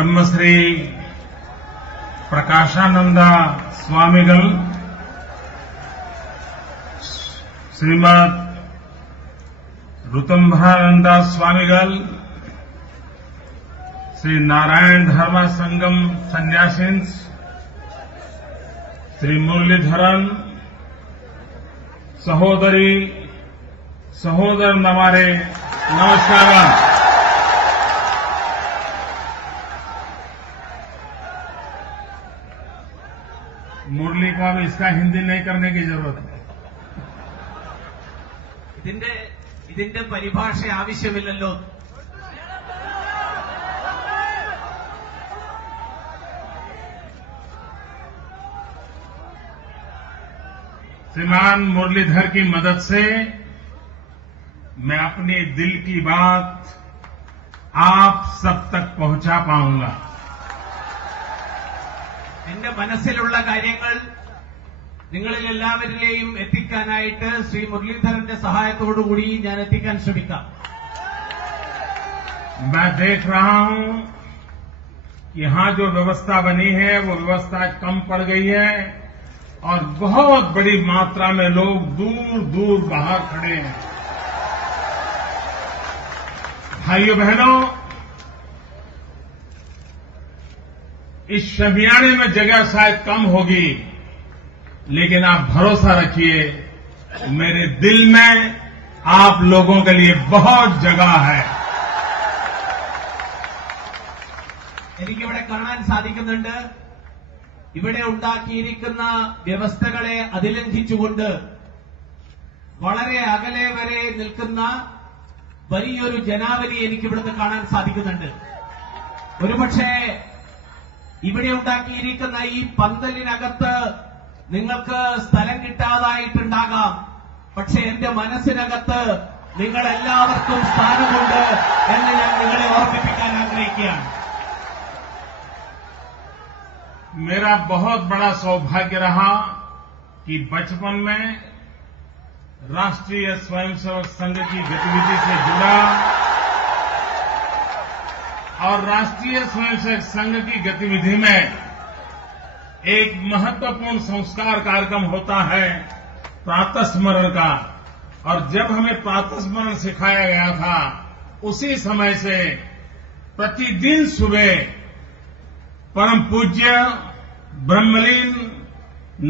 ब्रह्मश्री प्रकाशानंद स्वामीगल, श्रीमद ऋतंभरानंद स्वामीगल, श्री नारायण धर्म संगम सन्यासींस, श्री मुरलीधरन, सहोदरी सहोदर नमारे नमस्कार। मुरली का भी इसका हिंदी नहीं करने की जरूरत है। ഇതിന്റെ പരിഭാഷ ആവശ്യമില്ലല്ലോ. श्रीमान मुरलीधर की मदद से मैं अपने दिल की बात आप सब तक पहुंचा पाऊंगा। എന്റെ മനസ്സിലുള്ള കാര്യങ്ങൾ നിങ്ങളിൽ എല്ലാവരിലെയും എത്തിക്കാനായിട്ട് ശ്രീ മുരളീധരന്റെ സഹായത്തോടുകൂടി ഞാൻ എത്തിക്കാൻ ശ്രമിക്കാം. मैं देख रहा हूं यहां जो व्यवस्था बनी है वो व्यवस्था कम पड़ गई है और बहुत बड़ी मात्रा में लोग दूर दूर बाहर खड़े हैं। भाइयों बहनों, इस शमियाने में जगह शायद कम होगी, लेकिन आप भरोसा रखिए मेरे दिल में आप लोगों के लिए बहुत जगह है। എനിക്കിവിടെ കാണാൻ സാധിക്കുന്നുണ്ട്, ഇവിടെ ഉണ്ടാക്കിയിരിക്കുന്ന വ്യവസ്ഥകളെ അതിലംഘിച്ചുകൊണ്ട് വളരെ അകലെ വരെ നിൽക്കുന്ന വലിയൊരു ജനാവലി എനിക്കിവിടുന്ന് കാണാൻ സാധിക്കുന്നുണ്ട്. ഒരുപക്ഷെ ഇവിടെ ഉണ്ടാക്കിയിരിക്കുന്ന ഈ പന്തലിനകത്ത് നിങ്ങൾക്ക് സ്ഥലം കിട്ടാതായിട്ടുണ്ടാകാം. പക്ഷെ എന്റെ മനസ്സിനകത്ത് നിങ്ങൾ എല്ലാവർക്കും സ്ഥാനമുണ്ട് എന്ന് ഞാൻ നിങ്ങളെ ഓർമ്മിപ്പിക്കാൻ ആഗ്രഹിക്കുകയാണ്. मेरा बहुत बड़ा सौभाग्य रहा कि बचपन में राष्ट्रीय स्वयंसेवक संघ की गतिविधि से जुड़ा और राष्ट्रीय स्वयंसेवक संघ की गतिविधि में एक महत्वपूर्ण संस्कार कार्यक्रम होता है प्रातः स्मरण का, और जब हमें प्रातः स्मरण सिखाया गया था उसी समय से प्रतिदिन सुबह परम पूज्य ब्रह्मलीन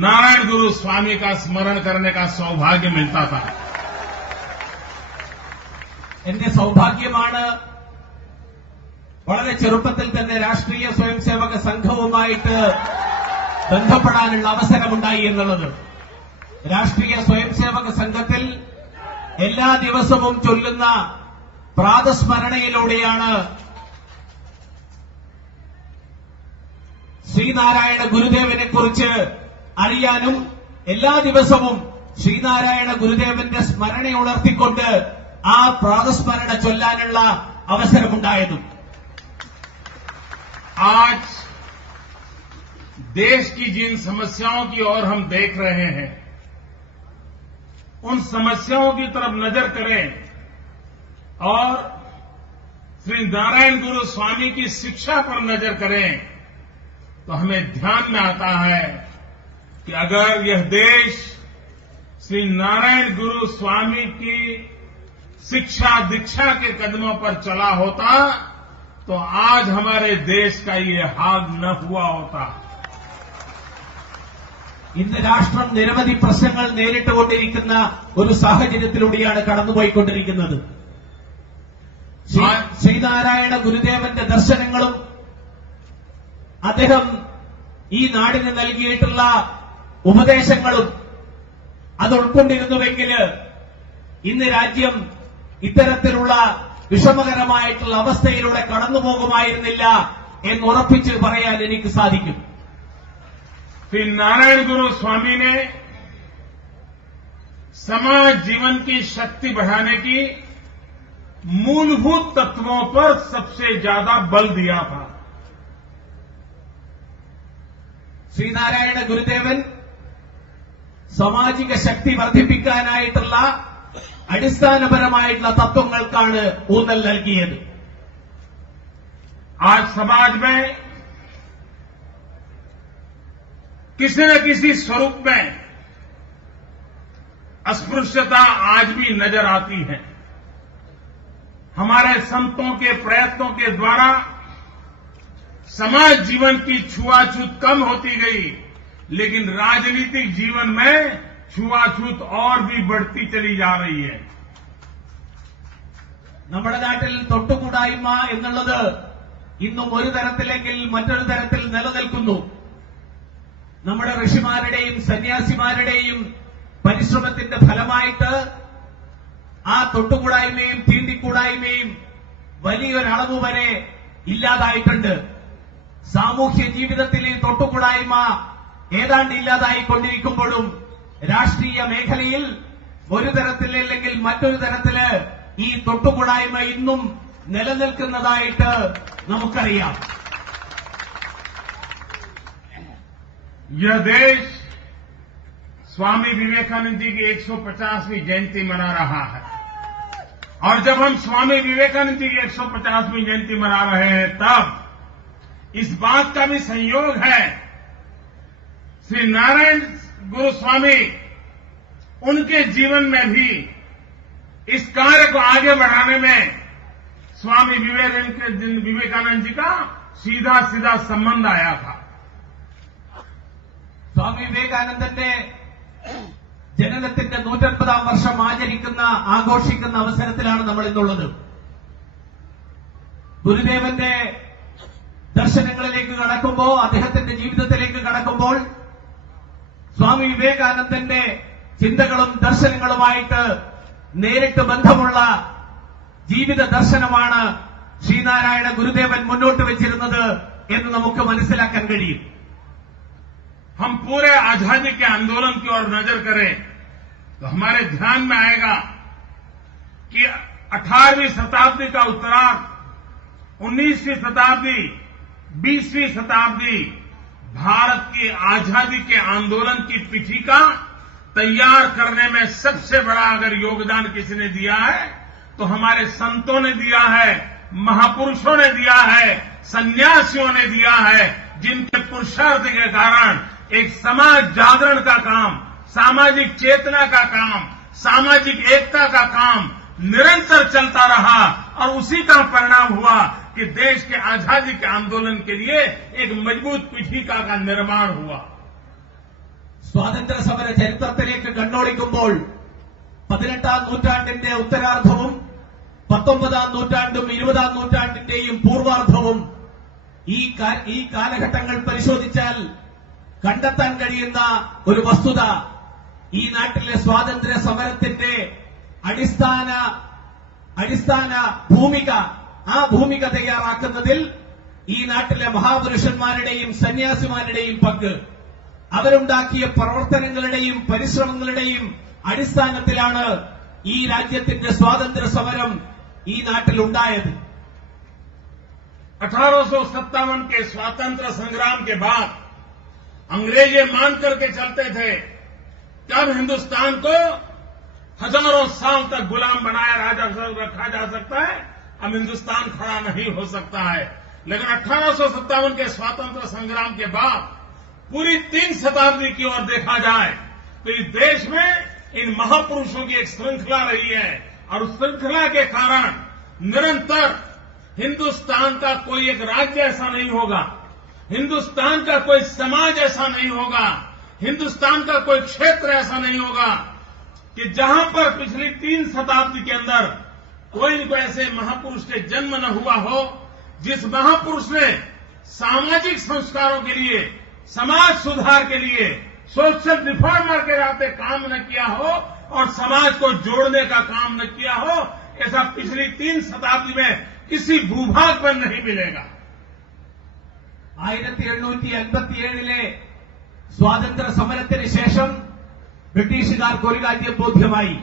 नारायण गुरु स्वामी का स्मरण करने का सौभाग्य मिलता था। എന്റെ സൗഭാഗ്യമാണ് വളരെ ചെറുപ്പത്തിൽ തന്നെ രാഷ്ട്രീയ സ്വയംസേവക സംഘവുമായിട്ട് ബന്ധപ്പെടാനുള്ള അവസരമുണ്ടായി എന്നുള്ളത്. രാഷ്ട്രീയ സ്വയംസേവക സംഘത്തിൽ എല്ലാ ദിവസവും ചൊല്ലുന്ന പ്രാതസ്മരണയിലൂടെയാണ് ശ്രീനാരായണ ഗുരുദേവനെ കുറിച്ച് അറിയാനും എല്ലാ ദിവസവും ശ്രീനാരായണ ഗുരുദേവന്റെ സ്മരണ ഉണർത്തിക്കൊണ്ട് ആ പ്രാതസ്മരണ ചൊല്ലാനുള്ള അവസരമുണ്ടായതും. आज देश की जिन समस्याओं की ओर हम देख रहे हैं उन समस्याओं की तरफ नजर करें और श्री नारायण गुरु स्वामी की शिक्षा पर नजर करें तो हमें ध्यान में आता है कि अगर यह देश श्री नारायण गुरु स्वामी की शिक्षा दीक्षा के कदमों पर चला होता तो आज हमारे देश का ये हाल न हुआ होता। ഇന്ന് രാഷ്ട്രം നിരവധി പ്രശ്നങ്ങൾ നേരിട്ടുകൊണ്ടിരിക്കുന്ന ഒരു സാഹചര്യത്തിലൂടെയാണ് കടന്നുപോയിക്കൊണ്ടിരിക്കുന്നത്. ശ്രീനാരായണ ഗുരുദേവന്റെ ദർശനങ്ങളും അദ്ദേഹം ഈ നാടിന് നൽകിയിട്ടുള്ള ഉപദേശങ്ങളും അത് ഉൾക്കൊണ്ടിരുന്നുവെങ്കിൽ ഇന്ന് രാജ്യം ഇത്തരത്തിലുള്ള വിഷമകരമായിട്ടുള്ള അവസ്ഥയിലൂടെ കടന്നുപോകുമായിരുന്നില്ല എന്ന് ഉറപ്പിച്ച് പറയാൻ എനിക്ക് സാധിക്കും. श्री नारायण गुरु स्वामी ने समाज जीवन की शक्ति बढ़ाने की मूलभूत तत्वों पर सबसे ज्यादा बल दिया था। ശ്രീനാരായണ ഗുരുദേവൻ സാമാജിക ശക്തി വർദ്ധിപ്പിക്കാനായിട്ടുള്ള അടിസ്ഥാനപരമായിട്ടുള്ള തത്വങ്ങൾക്കാണ് ഊന്നൽ നൽകിയത്. आज समाज में किसी न किसी स्वरूप में अस्पृश्यता आज भी नजर आती है। हमारे संतों के प्रयत्नों के द्वारा समाज जीवन की छुआछूत कम होती गई, लेकिन राजनीतिक जीवन में छुआछूत और भी बढ़ती चली जा रही है। നമ്മുടെ നാട്ടിൽ തൊട്ടുകൂടായ്മ എന്നുള്ളത് ഇന്നും ഒരു തരത്തിലെങ്കിൽ മറ്റൊരു തരത്തിൽ നിലനിൽക്കുന്നു. നമ്മുടെ ഋഷിമാരുടെയും സന്യാസിമാരുടെയും പരിശ്രമത്തിന്റെ ഫലമായിട്ട് ആ തൊട്ടുകൂടായ്മയും തീണ്ടിക്കൂടായ്മയും വലിയൊരളവ് വരെ ഇല്ലാതായിട്ടുണ്ട്. സാമൂഹ്യ ജീവിതത്തിൽ ഈ തൊട്ടുകൂടായ്മ ഏതാണ്ട് ഇല്ലാതായിക്കൊണ്ടിരിക്കുമ്പോഴും രാഷ്ട്രീയ മേഖലയിൽ ഒരു തരത്തിലല്ലെങ്കിൽ മറ്റൊരു തരത്തില് ഈ തൊട്ടുകൂടായ്മ ഇന്നും നിലനിൽക്കുന്നതായിട്ട് നമുക്കറിയാം. यह देश स्वामी विवेकानंद जी की 150वीं जयंती मना रहा है और जब हम स्वामी विवेकानंद जी की 150वीं जयंती मना रहे हैं तब इस बात का भी संयोग है श्री नारायण गुरु स्वामी उनके जीवन में भी इस कार्य को आगे बढ़ाने में स्वामी विवेकानंद जी का सीधा सीधा संबंध आया था। സ്വാമി വിവേകാനന്ദന്റെ ജനനത്തിന്റെ 150ാം വർഷം ആഘോഷിക്കുന്ന അവസരത്തിലാണ് നമ്മൾ ഇന്നുള്ളത്. ഗുരുദേവന്റെ ദർശനങ്ങളിലേക്ക് കടക്കുമ്പോൾ, അദ്ദേഹത്തിന്റെ ജീവിതത്തിലേക്ക് കടക്കുമ്പോൾ സ്വാമി വിവേകാനന്ദന്റെ ചിന്തകളും ദർശനങ്ങളുമായിട്ട് നേരിട്ട് ബന്ധമുള്ള ജീവിത ദർശനമാണ് ശ്രീനാരായണ ഗുരുദേവൻ മുന്നോട്ട് വെച്ചിരുന്നത് എന്ന് നമുക്ക് മനസ്സിലാക്കാൻ കഴിയും. हम पूरे आजादी के आंदोलन की ओर नजर करें तो हमारे ध्यान में आएगा कि 18वीं शताब्दी का उत्तरार्ध, 19वीं शताब्दी, 20वीं शताब्दी भारत की आजादी के आंदोलन की पीठिका तैयार करने में सबसे बड़ा अगर योगदान किसी ने दिया है तो हमारे संतों ने दिया है, महापुरुषों ने दिया है, सन्यासियों ने दिया है, जिनके पुरुषार्थ के कारण एक समाज जागरण का काम, सामाजिक चेतना का काम, सामाजिक एकता का काम निरंतर चलता रहा और उसी का परिणाम हुआ कि देश के आजादी के आंदोलन के लिए एक मजबूत पीठिका का निर्माण हुआ। സ്വാതന്ത്ര്യ സമര ചരിത്രത്തിലേക്ക് കണ്ണോടിക്കുമ്പോൾ 18ാം നൂറ്റാണ്ടിന്റെ ഉത്തരാർദ്ധവും 19ാം നൂറ്റാണ്ടും 20ാം നൂറ്റാണ്ടിന്റെയും പൂർവാർദ്ധവും ഈ കാലഘട്ടങ്ങൾ പരിശോധിച്ചാൽ കണ്ടെത്താൻ കഴിയുന്ന ഒരു വസ്തുത, ഈ നാട്ടിലെ സ്വാതന്ത്ര്യ സമരത്തിന്റെ അടിസ്ഥാന ഭൂമിക, ആ ഭൂമിക തയ്യാറാക്കുന്നതിൽ ഈ നാട്ടിലെ മഹാപുരുഷന്മാരുടെയും സന്യാസിമാരുടെയും പങ്ക്, അവരുണ്ടാക്കിയ പ്രവർത്തനങ്ങളുടെയും പരിശ്രമങ്ങളുടെയും അടിസ്ഥാനത്തിലാണ് ഈ രാജ്യത്തിന്റെ സ്വാതന്ത്ര്യ സമരം ഈ നാട്ടിലുണ്ടായത്. 1857 के स्वातंत्र संग्राम के बाद अंग्रेज ये मान करके चलते थे कि अब हिंदुस्तान को हजारों साल तक गुलाम बनाया रखा जा सकता है, अब हिंदुस्तान खड़ा नहीं हो सकता है। लेकिन 1857 के स्वातंत्र संग्राम के बाद पूरी 3 शताब्दी की ओर देखा जाए तो इस देश में इन महापुरुषों की एक श्रृंखला रही है और उस श्रृंखला के कारण निरंतर हिंदुस्तान का कोई एक राज्य ऐसा नहीं होगा, हिंदुस्तान का कोई समाज ऐसा नहीं होगा, हिंदुस्तान का कोई क्षेत्र ऐसा नहीं होगा कि जहां पर पिछली 3 शताब्दी के अंदर कोई न कोई ऐसे महापुरुष के जन्म न हुआ हो, जिस महापुरुष ने सामाजिक संस्कारों के लिए, समाज सुधार के लिए, सोशल रिफॉर्मर के नाते काम न किया हो और समाज को जोड़ने का काम न किया हो, ऐसा पिछली 3 शताब्दी में किसी भूभाग पर नहीं मिलेगा। 1857 സ്വാതന്ത്ര്യ സമരത്തിന് ശേഷം ബ്രിട്ടീഷുകാർക്ക് ഒരു കാര്യം ബോധ്യമായി,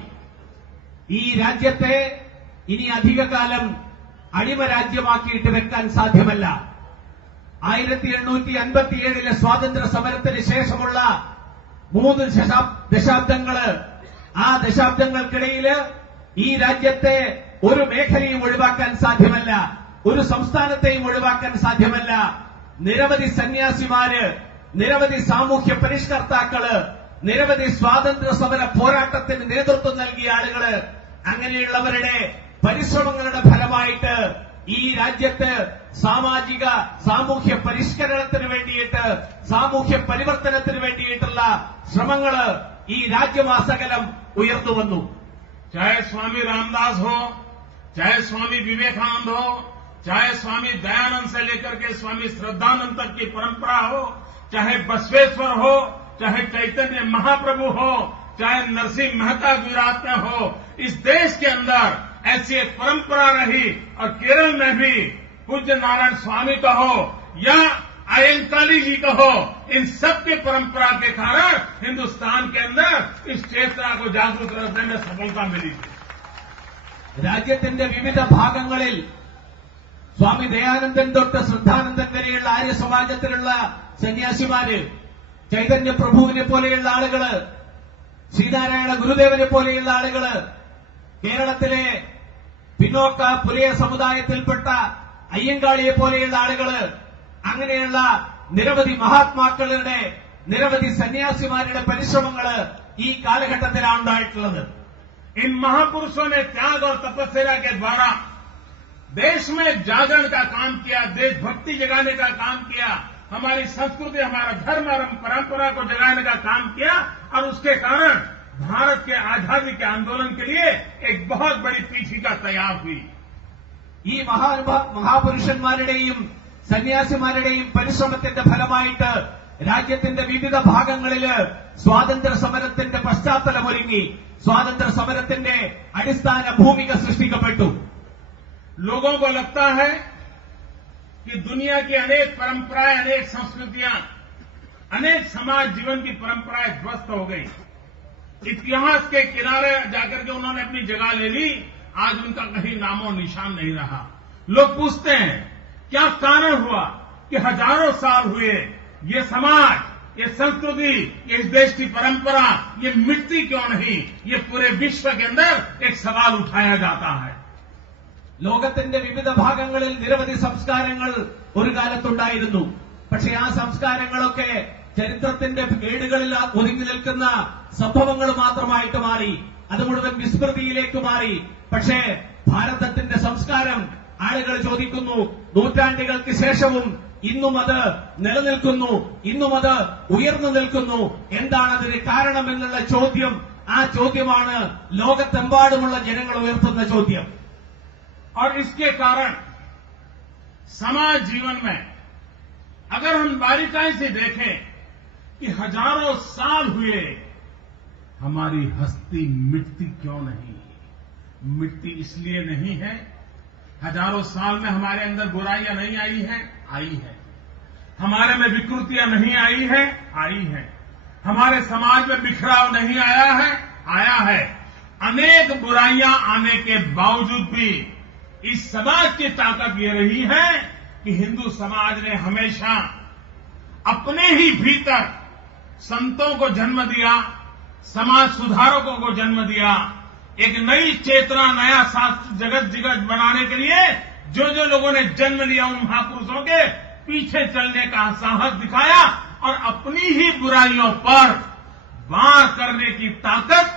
ഈ രാജ്യത്തെ ഇനി അധികകാലം അടിമ രാജ്യമാക്കിയിട്ട് വെക്കാൻ സാധ്യമല്ല. 1857 സ്വാതന്ത്ര്യ സമരത്തിന് ശേഷമുള്ള 3 ദശാബ്ദങ്ങള്, ആ ദശാബ്ദങ്ങൾക്കിടയിൽ ഈ രാജ്യത്തെ ഒരു മേഖലയും ഒഴിവാക്കാൻ സാധ്യമല്ല, ഒരു സംസ്ഥാനത്തെയും ഒഴിവാക്കാൻ സാധ്യമല്ല. നിരവധി സന്യാസിമാര്, നിരവധി സാമൂഹ്യ പരിഷ്കർത്താക്കള്, നിരവധി സ്വാതന്ത്ര്യ സമര പോരാട്ടത്തിന് നേതൃത്വം നൽകിയ ആളുകള്, അങ്ങനെയുള്ളവരുടെ പരിശ്രമങ്ങളുടെ ഫലമായിട്ട് ഈ രാജ്യത്ത് സാമൂഹ്യ പരിഷ്കരണത്തിന് വേണ്ടിയിട്ട്, സാമൂഹ്യ പരിവർത്തനത്തിന് വേണ്ടിയിട്ടുള്ള ശ്രമങ്ങള് ഈ രാജ്യമാസകലം ഉയർന്നു വന്നു. चाहे स्वामी रामदास हो, चाहे स्वामी विवेकानंद हो, चाहे स्वामी दयानंद से लेकर के स्वामी श्रद्धानंद तक की परंपरा हो, चाहे बसवेश्वर हो, चाहे चैतन्य महाप्रभु हो, चाहे नरसिंह मेहता गुजरात में हो, इस देश के अंदर ऐसी एक परंपरा रही। और केरल में भी पूज्य नारायण स्वामी कहो या अयंकाली जी कहो, इन सब की परंपरा के कारण हिंदुस्तान के अंदर इस चेतना को जागरूक रखने में सफलता मिली थी। രാജ്യത്തിന്റെ വിവിധ ഭാഗങ്ങളിൽ സ്വാമി ദയാനന്ദൻ തൊട്ട് ശ്രദ്ധാനന്ദൻ വരെയുള്ള ആര്യ സമാജത്തിലുള്ള സന്യാസിമാര്, ചൈതന്യ പ്രഭുവിനെ പോലെയുള്ള ആളുകള്, ശ്രീനാരായണ ഗുരുദേവനെ പോലെയുള്ള ആളുകള്, കേരളത്തിലെ പിന്നോക്ക പുലയ സമുദായത്തിൽപ്പെട്ട അയ്യങ്കാളിയെ പോലെയുള്ള ആളുകള്, അങ്ങനെയുള്ള നിരവധി മഹാത്മാക്കളുടെ, നിരവധി സന്യാസിമാരുടെ പരിശ്രമങ്ങള് ഈ കാലഘട്ടത്തിലാണ് ഉണ്ടായിട്ടുള്ളത്. इन महापुरुषों ने त्याग और तपस्या के द्वारा देश में जागरण का काम किया, देशभक्ति जगाने का काम किया, हमारी संस्कृति, हमारा धर्म और परंपरा को जगाने का काम किया और उसके कारण भारत के आजादी के आंदोलन के लिए एक बहुत बड़ी पीठिका तैयार हुई। ഈ മഹാപുരുഷന്മാരുടെയും സന്യാസിമാരുടെയും പരിശ്രമത്തിന്റെ ഫലമായിട്ട് രാജ്യത്തിന്റെ വിവിധ ഭാഗങ്ങളില് സ്വാതന്ത്ര്യ സമരത്തിന്റെ പശ്ചാത്തലമൊരുങ്ങി, स्वातंत्र സമരത്തിന്റെ അടിസ്ഥാന ഭൂമിക സൃഷ്ടിക്കപ്പെട്ടു. लोगों को लगता है कि दुनिया की अनेक परंपराएं, अनेक संस्कृतियां, अनेक समाज जीवन की परंपराएं ध्वस्त हो गई, इतिहास के किनारे जाकर के उन्होंने अपनी जगह ले ली, आज उनका कहीं नामो निशान नहीं रहा। लोग पूछते हैं क्या कारण हुआ कि हजारों साल हुए ये समाज, ये संस्कृति, ये इस देश की परंपरा, ये मिटती क्यों नहीं? ये पूरे विश्व के अंदर एक सवाल उठाया जाता है। ലോകത്തിന്റെ വിവിധ ഭാഗങ്ങളിൽ നിരവധി സംസ്കാരങ്ങൾ ഒരു കാലത്തുണ്ടായിരുന്നു. പക്ഷേ ആ സംസ്കാരങ്ങളൊക്കെ ചരിത്രത്തിന്റെ ഏടുകളിൽ ഒതുങ്ങി നിൽക്കുന്ന സംഭവങ്ങൾ മാത്രമായിട്ട് മാറി, അത് മുഴുവൻ വിസ്മൃതിയിലേക്ക് മാറി. പക്ഷേ ഭാരതത്തിന്റെ സംസ്കാരം, ആളുകൾ ചോദിക്കുന്നു, നൂറ്റാണ്ടുകൾക്ക് ശേഷവും ഇന്നും അത് നിലനിൽക്കുന്നു, ഇന്നും അത് ഉയർന്നു നിൽക്കുന്നു. എന്താണ് അതിന് കാരണമെന്നുള്ള ചോദ്യം, ആ ചോദ്യമാണ് ലോകത്തെമ്പാടുമുള്ള ജനങ്ങൾ ഉയർത്തുന്ന ചോദ്യം. और इसके कारण समाज जीवन में अगर हम बारीकाई से देखें कि हजारों साल हुए, हमारी हस्ती मिटती क्यों नहीं? मिटती इसलिए नहीं है, हजारों साल में हमारे अंदर बुराइयां नहीं आई हैं, आई है। हमारे में विकृतियां नहीं आई है, आई है। हमारे समाज में बिखराव नहीं आया है, आया है। अनेक बुराइयां आने के बावजूद भी इस समाज की ताकत ये रही है कि हिंदू समाज ने हमेशा अपने ही भीतर संतों को जन्म दिया, समाज सुधारकों को जन्म दिया, एक नई चेतना, नया शास्त्र जगत बनाने के लिए जो जो लोगों ने जन्म लिया, उन महापुरुषों के पीछे चलने का साहस दिखाया और अपनी ही बुराइयों पर वार करने की ताकत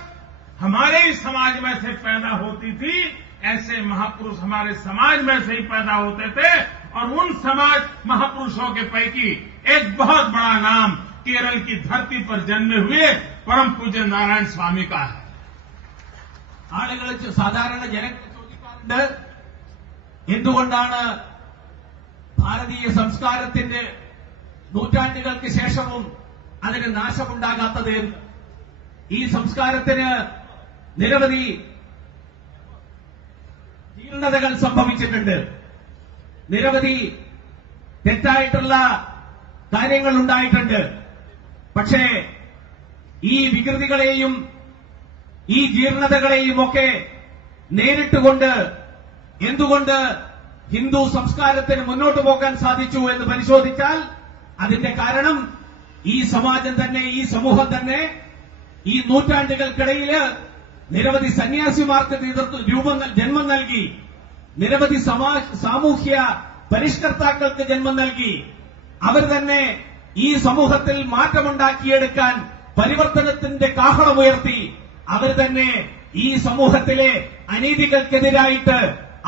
हमारे ही समाज में से पैदा होती थी। ऐसे महापुरुष हमारे समाज में से ही पैदा होते थे और उन समाज महापुरुषों के पैकी एक बहुत बड़ा नाम केरल की धरती पर जन्मे हुए परम पूज्य नारायण स्वामी का है। ആളുകൾ സാധാരണ ജനങ്ങൾ ചോദിക്കാറുണ്ട്, എന്തുകൊണ്ടാണ് ഭാരതീയ സംസ്കാരത്തിന്റെ നൂറ്റാണ്ടുകൾക്ക് ശേഷവും അതിന് നാശമുണ്ടാകാത്തത് എന്ന്. ഈ സംസ്കാരത്തിന് നിരവധി ജീർണതകൾ സംഭവിച്ചിട്ടുണ്ട്, നിരവധി തെറ്റായിട്ടുള്ള കാര്യങ്ങൾ ഉണ്ടായിട്ടുണ്ട്. പക്ഷേ ഈ വികൃതികളെയും ഈ ജീർണതകളെയും ഒക്കെ നേരിട്ടുകൊണ്ട് എന്തുകൊണ്ട് ഹിന്ദു സംസ്കാരത്തിന് മുന്നോട്ട് പോകാൻ സാധിച്ചു എന്ന് പരിശോധിച്ചാൽ അതിന്റെ കാരണം ഈ സമാജം തന്നെ, ഈ സമൂഹം തന്നെ ഈ നൂറ്റാണ്ടുകൾക്കിടയിൽ നിരവധി സന്യാസിമാർക്ക് ജന്മം നൽകി, നിരവധി സാമൂഹ്യ പരിഷ്കർത്താക്കൾക്ക് ജന്മം നൽകി. അവർ തന്നെ ഈ സമൂഹത്തിൽ മാറ്റമുണ്ടാക്കിയെടുക്കാൻ പരിവർത്തനത്തിന്റെ കാഹളമുയർത്തി. അവർ തന്നെ ഈ സമൂഹത്തിലെ അനീതികൾക്കെതിരായിട്ട്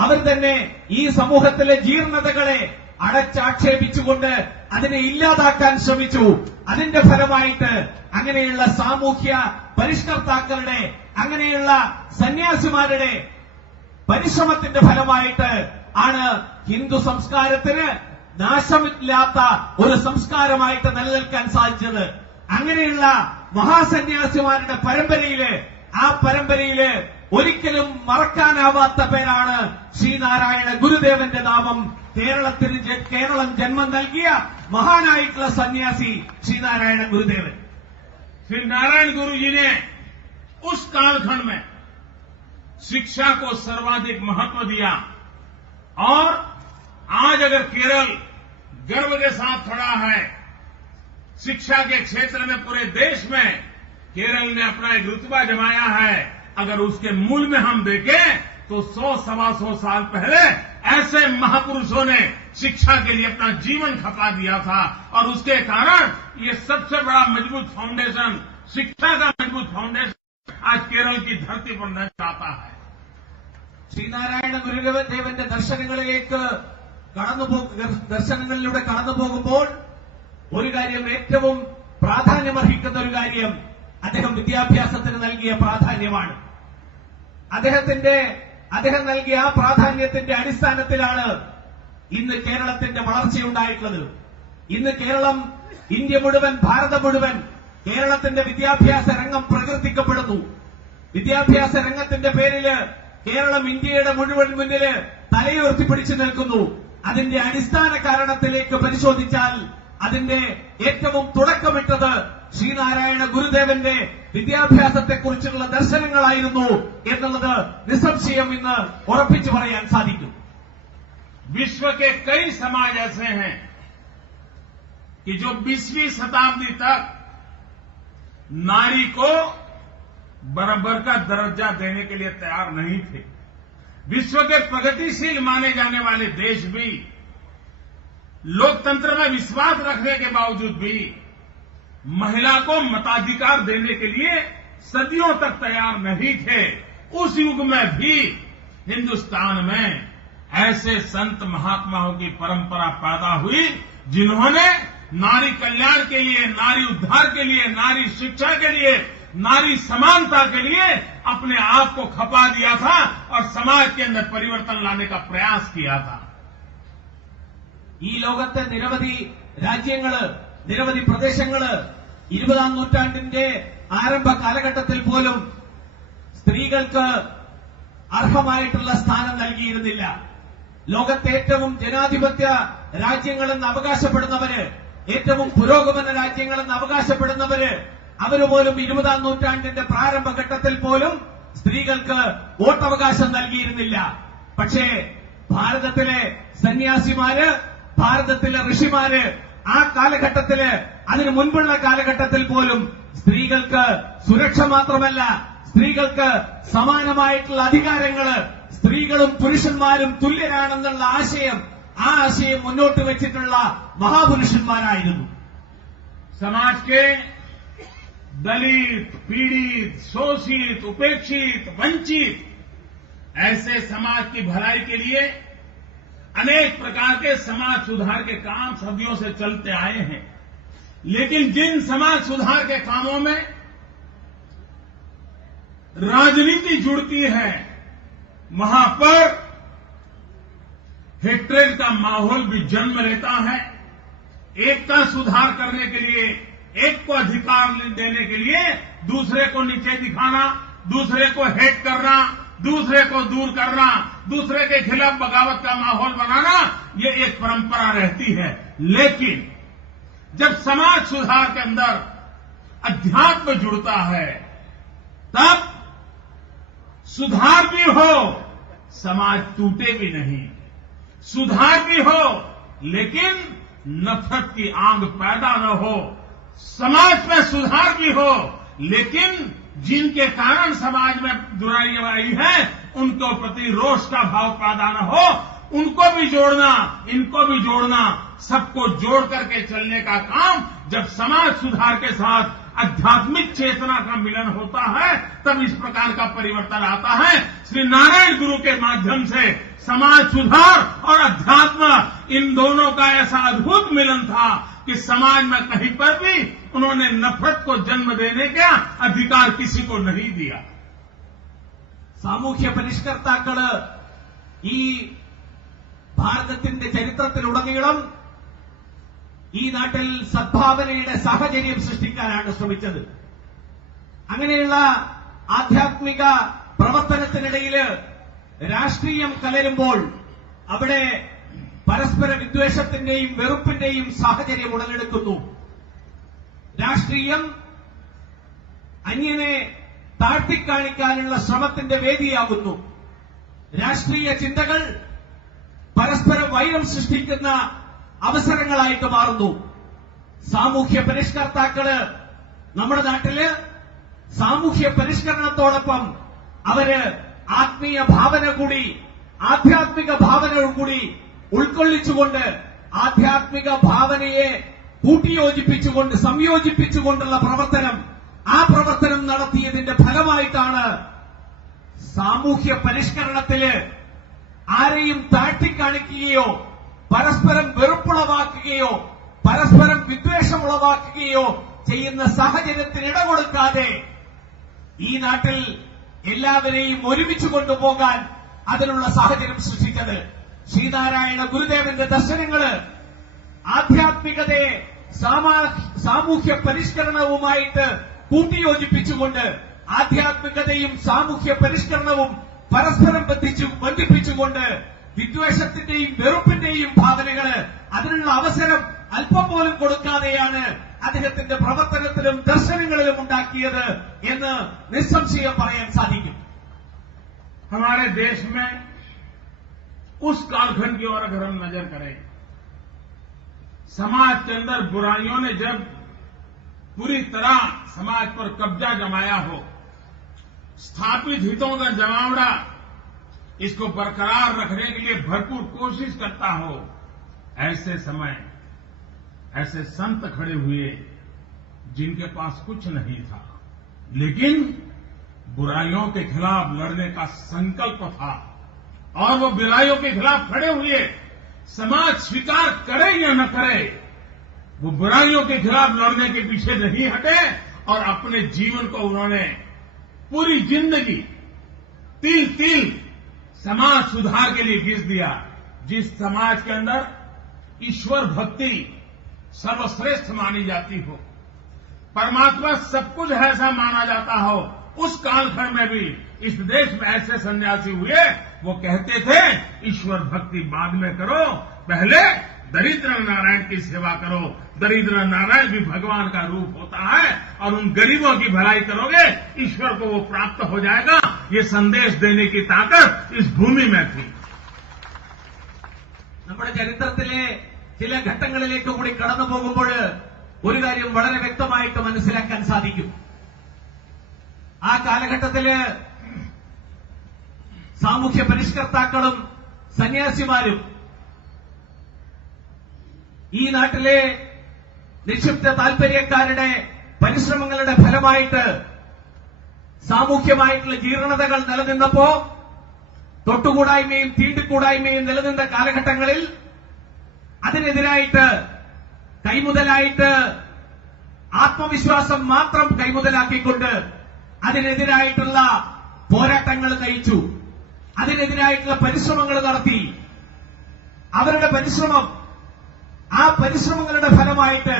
അവർ തന്നെ ഈ സമൂഹത്തിലെ ജീർണതകളെ അടച്ചാക്ഷേപിച്ചുകൊണ്ട് അതിനെ ഇല്ലാതാക്കാൻ ശ്രമിച്ചു. അതിന്റെ ഫലമായിട്ട് അങ്ങനെയുള്ള സാമൂഹ്യ പരിഷ്കർത്താക്കളുടെ, അങ്ങനെയുള്ള സന്യാസിമാരുടെ പരിശ്രമത്തിന്റെ ഫലമായിട്ട് ആണ് ഹിന്ദു സംസ്കാരത്തിന് നാശമില്ലാത്ത ഒരു സംസ്കാരമായിട്ട് നിലനിൽക്കാൻ സാധിച്ചത്. അങ്ങനെയുള്ള മഹാസന്യാസിമാരുടെ ആ പരമ്പരയില് ഒരിക്കലും മറക്കാനാവാത്ത പേരാണ് ശ്രീനാരായണ ഗുരുദേവന്റെ നാമം. കേരളം ജന്മം നൽകിയ महानाയിട്ടുള്ള സന്യാസി श्रीनारायण गुरुदेवन। श्री नारायण गुरु जी ने उस कालखंड में शिक्षा को सर्वाधिक महत्व दिया और आज अगर केरल गर्व के साथ खड़ा है शिक्षा के क्षेत्र में, पूरे देश में केरल ने अपना एक रुतबा जमाया है। अगर उसके मूल में हम देखें तो 100-125 साल पहले ऐसे महापुरुषों ने शिक्षा के लिए अपना जीवन खपा दिया था और उसके कारण ये सबसे बड़ा मजबूत फाउंडेशन, शिक्षा का मजबूत फाउंडेशन आज केरल की धरती पर नजर आता है। ശ്രീനാരായണ ഗുരുദേവന്റെ ദർശനങ്ങളിലൂടെ കടന്നുപോകുമ്പോൾ ഒരു കാര്യം, ഏറ്റവും പ്രാധാന്യമർഹിക്കുന്ന ഒരു കാര്യം അദ്ദേഹം വിദ്യാഭ്യാസത്തിന് നൽകിയ പ്രാധാന്യമാണ്. അദ്ദേഹം നൽകിയ ആ പ്രാധാന്യത്തിന്റെ അടിസ്ഥാനത്തിലാണ് ഇന്ന് കേരളത്തിന്റെ വളർച്ചയുണ്ടായിട്ടുള്ളത്. ഇന്ന് കേരളം, ഇന്ത്യ മുഴുവൻ, ഭാരതം മുഴുവൻ കേരളത്തിന്റെ വിദ്യാഭ്യാസ രംഗം പ്രകീർത്തിക്കപ്പെടുന്നു. വിദ്യാഭ്യാസ രംഗത്തിന്റെ പേരില് കേരളം ഇന്ത്യയുടെ മുഴുവൻ മുന്നില് തലയുയർത്തിപ്പിടിച്ചു നിൽക്കുന്നു. അതിന്റെ അടിസ്ഥാന കാരണത്തിലേക്ക് പരിശോധിച്ചാൽ അതിന്റെ ഏറ്റവും തുടക്കമിട്ടത് ശ്രീനാരായണ ഗുരുദേവന്റെ വിദ്യാഭ്യാസത്തെക്കുറിച്ചുള്ള ദർശനങ്ങളായിരുന്നു എന്നുള്ളത് നിസ്സംശയം ഇന്ന് ഉറപ്പിച്ചു പറയാൻ സാധിക്കും. विश्व के कई समाज ऐसे हैं कि जो 20वीं शताब्दी तक नारी को बराबर का दर्जा देने के लिए तैयार नहीं थे। विश्व के प्रगतिशील माने जाने वाले देश भी लोकतंत्र में विश्वास रखने के बावजूद भी महिला को मताधिकार देने के लिए सदियों तक तैयार नहीं थे। उस युग में भी हिंदुस्तान में ऐसे संत महात्माओं की परंपरा पैदा हुई जिन्होंने नारी कल्याण के लिए, नारी उद्धार के लिए, नारी शिक्षा के लिए, नारी समानता के लिए अपने आप को खपा दिया था और समाज के अंदर परिवर्तन लाने का प्रयास किया था। ഈ ലോകത്തെ നിരവധി രാജ്യങ്ങള്, നിരവധി പ്രദേശങ്ങള് 20ാം നൂറ്റാണ്ടിന്റെ ആരംഭ കാലഘട്ടത്തിൽ പോലും സ്ത്രീകൾക്ക് അർഹമായിട്ടുള്ള സ്ഥാനം നൽകിയിരുന്നില്ല. ലോകത്തെ ഏറ്റവും ജനാധിപത്യ രാജ്യങ്ങളെന്ന് അവകാശപ്പെടുന്നവര്, ഏറ്റവും പുരോഗമന രാജ്യങ്ങളെന്ന് അവകാശപ്പെടുന്നവര്, അവരുപോലും 20ാം നൂറ്റാണ്ടിന്റെ പ്രാരംഭഘട്ടത്തിൽ പോലും സ്ത്രീകൾക്ക് വോട്ടവകാശം നൽകിയിരുന്നില്ല. പക്ഷേ ഭാരതത്തിലെ സന്യാസിമാര്, ഭാരതത്തിലെ ഋഷിമാര് ആ കാലഘട്ടത്തില്, അതിനു മുൻപുള്ള കാലഘട്ടത്തിൽ പോലും സ്ത്രീകൾക്ക് സുരക്ഷ മാത്രമല്ല, സ്ത്രീകൾക്ക് സമാനമായിട്ടുള്ള അധികാരങ്ങള്, സ്ത്രീകളും പുരുഷന്മാരും തുല്യരാണെന്നുള്ള ആശയം, ആ ആശയം മുന്നോട്ട് വെച്ചിട്ടുള്ള മഹാപുരുഷന്മാരായിരുന്നു. समाज के दलित, पीड़ित, शोषित, उपेक्षित, वंचित ऐसे समाज की भलाई के लिए अनेक प्रकार के समाज सुधार के काम सदियों से चलते आए हैं। लेकिन जिन समाज सुधार के कामों में राजनीति जुड़ती है वहां पर हेट्रेड का माहौल भी जन्म लेता है। एक का सुधार करने के लिए, एक को अधिकार देने के लिए दूसरे को नीचे दिखाना, दूसरे को हेट करना, दूसरे को दूर करना, दूसरे के खिलाफ बगावत का माहौल बनाना, ये एक परंपरा रहती है। लेकिन जब समाज सुधार के अंदर अध्यात्म जुड़ता है तब सुधार भी हो, समाज टूटे भी नहीं। सुधार भी हो लेकिन नफरत की आग पैदा न हो। समाज में सुधार भी हो लेकिन जिनके कारण समाज में बुराइयां आई है उनको प्रति रोष का भाव पैदा न हो, उनको भी जोड़ना, इनको भी जोड़ना, सबको जोड़ करके चलने का काम जब समाज सुधार के साथ आध्यात्मिक चेतना का मिलन होता है तब इस प्रकार का परिवर्तन आता है। श्री नारायण गुरु के माध्यम से समाज सुधार और अध्यात्म इन दोनों का ऐसा अद्भुत मिलन था कि समाज में कहीं पर भी उन्होंने नफरत को जन्म देने का अधिकार किसी को नहीं दिया। സാമൂഹ്യ പരിഷ്കർത്താക്കള് ഈ ഭാരതത്തിന്റെ ചരിത്രത്തിലുടനീളം ഈ നാട്ടിൽ സദ്ഭാവനയുടെ സാഹചര്യം സൃഷ്ടിക്കാനാണ് ശ്രമിച്ചത്. അങ്ങനെയുള്ള ആധ്യാത്മിക പ്രവർത്തനത്തിനിടയിൽ രാഷ്ട്രീയം കലരുമ്പോൾ അവിടെ പരസ്പര വിദ്വേഷത്തിന്റെയും വെറുപ്പിന്റെയും സാഹചര്യം ഉടലെടുക്കുന്നു. രാഷ്ട്രീയം അന്യനെ താഴ്ത്തിക്കാണിക്കാനുള്ള ശ്രമത്തിന്റെ വേദിയാകുന്നു. രാഷ്ട്രീയ ചിന്തകൾ പരസ്പരം വൈരം സൃഷ്ടിക്കുന്ന അവസരങ്ങളായിട്ട് മാറുന്നു. സാമൂഹ്യ പരിഷ്കർത്താക്കള് നമ്മുടെ നാട്ടില് സാമൂഹ്യ പരിഷ്കരണത്തോടൊപ്പം അവര് ആത്മീയ ഭാവന കൂടി, ആധ്യാത്മിക ഭാവന കൂടി ഉൾക്കൊള്ളിച്ചുകൊണ്ട് ആധ്യാത്മിക ഭാവനയെ കൂട്ടിയോജിപ്പിച്ചുകൊണ്ട് സംയോജിപ്പിച്ചുകൊണ്ടുള്ള പ്രവർത്തനം, ആ പ്രവർത്തനം നടത്തിയതിന്റെ ഫലമായിട്ടാണ് സാമൂഹ്യ പരിഷ്കരണത്തില് ആരെയും താഴ്ത്തിക്കാണിക്കുകയോ പരസ്പരം വെറുപ്പുളവാക്കുകയോ പരസ്പരം വിദ്വേഷമുളവാക്കുകയോ ചെയ്യുന്ന സാഹചര്യത്തിന് ഇടകൊടുക്കാതെ ഈ നാട്ടിൽ എല്ലാവരെയും ഒരുമിച്ച് കൊണ്ടുപോകാൻ അതിനുള്ള സാഹചര്യം സൃഷ്ടിച്ചത് ശ്രീനാരായണ ഗുരുദേവന്റെ ദർശനങ്ങള് ആധ്യാത്മികതയെ സാമൂഹ്യ പരിഷ്കരണവുമായിട്ട് കൂട്ടിയോജിപ്പിച്ചുകൊണ്ട് ആധ്യാത്മികതയും സാമൂഹ്യ പരിഷ്കരണവും പരസ്പരം ബന്ധിപ്പിച്ചുകൊണ്ട് വിദ്വേഷത്തിന്റെയും വെറുപ്പിന്റെയും ഭാവനകള് അതിനുള്ള അവസരം അല്പം പോലും കൊടുക്കാതെയാണ് അദ്ദേഹത്തിന്റെ പ്രവർത്തനത്തിലും ദർശനങ്ങളിലും ഉണ്ടാക്കിയത് എന്ന് നിസ്സംശയം പറയാൻ സാധിക്കും. हमारे देश में उस कालखंड की ओर अगर हम नजर करें, समाज के अंदर बुराइयों ने जब पूरी तरह समाज पर कब्जा जमाया हो, स्थापित हितों का जमावड़ा इसको बरकरार रखने के लिए भरपूर कोशिश करता हो, ऐसे समय ऐसे संत खड़े हुए जिनके पास कुछ नहीं था, लेकिन बुराइयों के खिलाफ लड़ने का संकल्प था और वो बुराइयों के खिलाफ खड़े हुए। समाज स्वीकार करे या न करे, वो बुराइयों के खिलाफ लड़ने के पीछे नहीं हटे और अपने जीवन को उन्होंने पूरी जिंदगी तिल तिल समाज सुधार के लिए घिस दिया। जिस समाज के अंदर ईश्वर भक्ति सर्वश्रेष्ठ मानी जाती हो, परमात्मा सब कुछ ऐसा माना जाता हो, उस कालखंड में भी इस देश में ऐसे सन्यासी हुए, वो कहते थे ईश्वर भक्ति बाद में करो, पहले दरिद्र नारायण की सेवा करो। दरिद्र नारायण भी भगवान का रूप होता है और उन गरीबों की भलाई करोगे ईश्वर को वो प्राप्त हो जाएगा। ये संदेश देने की ताकत इस भूमि में थी। നമ്മുടെ ചരിത്രത്തിലെ ചില ഘട്ടങ്ങളിലേക്ക് കൂടി കടന്നു പോകുമ്പോൾ ഒരു കാര്യം വളരെ വ്യക്തമായിട്ട് മനസ്സിലാക്കാൻ സാധിക്കും. ആ കാലഘട്ടത്തില് സാമൂഹ്യ പരിഷ്കർത്താക്കളും സന്യാസിമാരും ഈ നാട്ടിലെ നിക്ഷിപ്ത താൽപര്യക്കാരുടെ പരിശ്രമങ്ങളുടെ ഫലമായിട്ട് സാമൂഹ്യമായിട്ടുള്ള ജീർണതകൾ നിലനിന്നപ്പോ, തൊട്ടുകൂടായ്മയും തീണ്ടിക്കൂടായ്മയും നിലനിന്ന കാലഘട്ടങ്ങളിൽ അതിനെതിരായിട്ട് കൈമുതലായിട്ട് ആത്മവിശ്വാസം മാത്രം കൈമുതലാക്കിക്കൊണ്ട് അതിനെതിരായിട്ടുള്ള പോരാട്ടങ്ങൾ നയിച്ചു, അതിനെതിരായിട്ടുള്ള പരിശ്രമങ്ങൾ നടത്തി. അവരുടെ പരിശ്രമം, ആ പരിശ്രമങ്ങളുടെ ഫലമായിട്ട്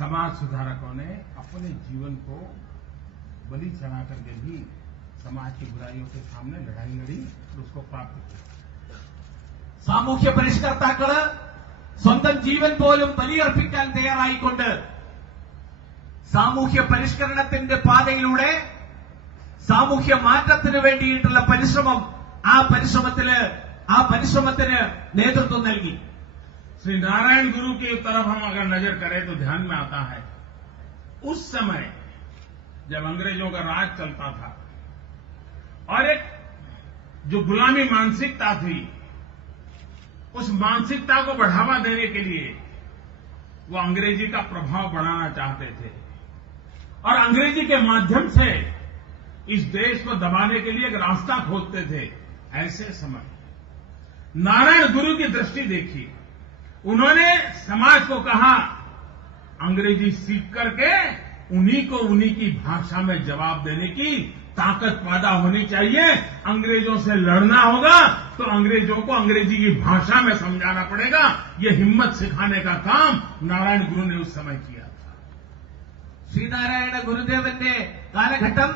समाज सुधारकों ने अपने जीवन को बलि चढ़ा करके भी समाज की बुराइयों के सामने लड़ाई लड़ी और उसको प्राप्त किया. സാമൂഹ്യ പരിഷ്കർത്താക്കള് സ്വന്തം ജീവൻ പോലും ബലിയർപ്പിക്കാൻ തയ്യാറായിക്കൊണ്ട് സാമൂഹ്യ പരിഷ്കരണത്തിന്റെ പാതയിലൂടെ സാമൂഹ്യ മാറ്റത്തിന് വേണ്ടിയിട്ടുള്ള പരിശ്രമം ആ പരിശ്രമത്തിന് നേതൃത്വം നൽകി. श्री नारायण गुरु की तरफ हम अगर नजर करें तो ध्यान में आता है उस समय जब अंग्रेजों का राज चलता था और एक जो गुलामी मानसिकता थी उस मानसिकता को बढ़ावा देने के लिए वो अंग्रेजी का प्रभाव बढ़ाना चाहते थे और अंग्रेजी के माध्यम से इस देश को दबाने के लिए एक रास्ता खोजते थे. ऐसे समय नारायण गुरु की दृष्टि देखी. उन्होंने समाज को कहा अंग्रेजी सीख करके उन्हीं को उन्हीं की भाषा में जवाब देने की ताकत पैदा होनी चाहिए. अंग्रेजों से लड़ना होगा तो अंग्रेजों को अंग्रेजी की भाषा में समझाना पड़ेगा. ये हिम्मत सिखाने का काम नारायण गुरु ने उस समय किया था. ശ്രീനാരായണ ഗുരുദേവന്റെ കാലഘട്ടം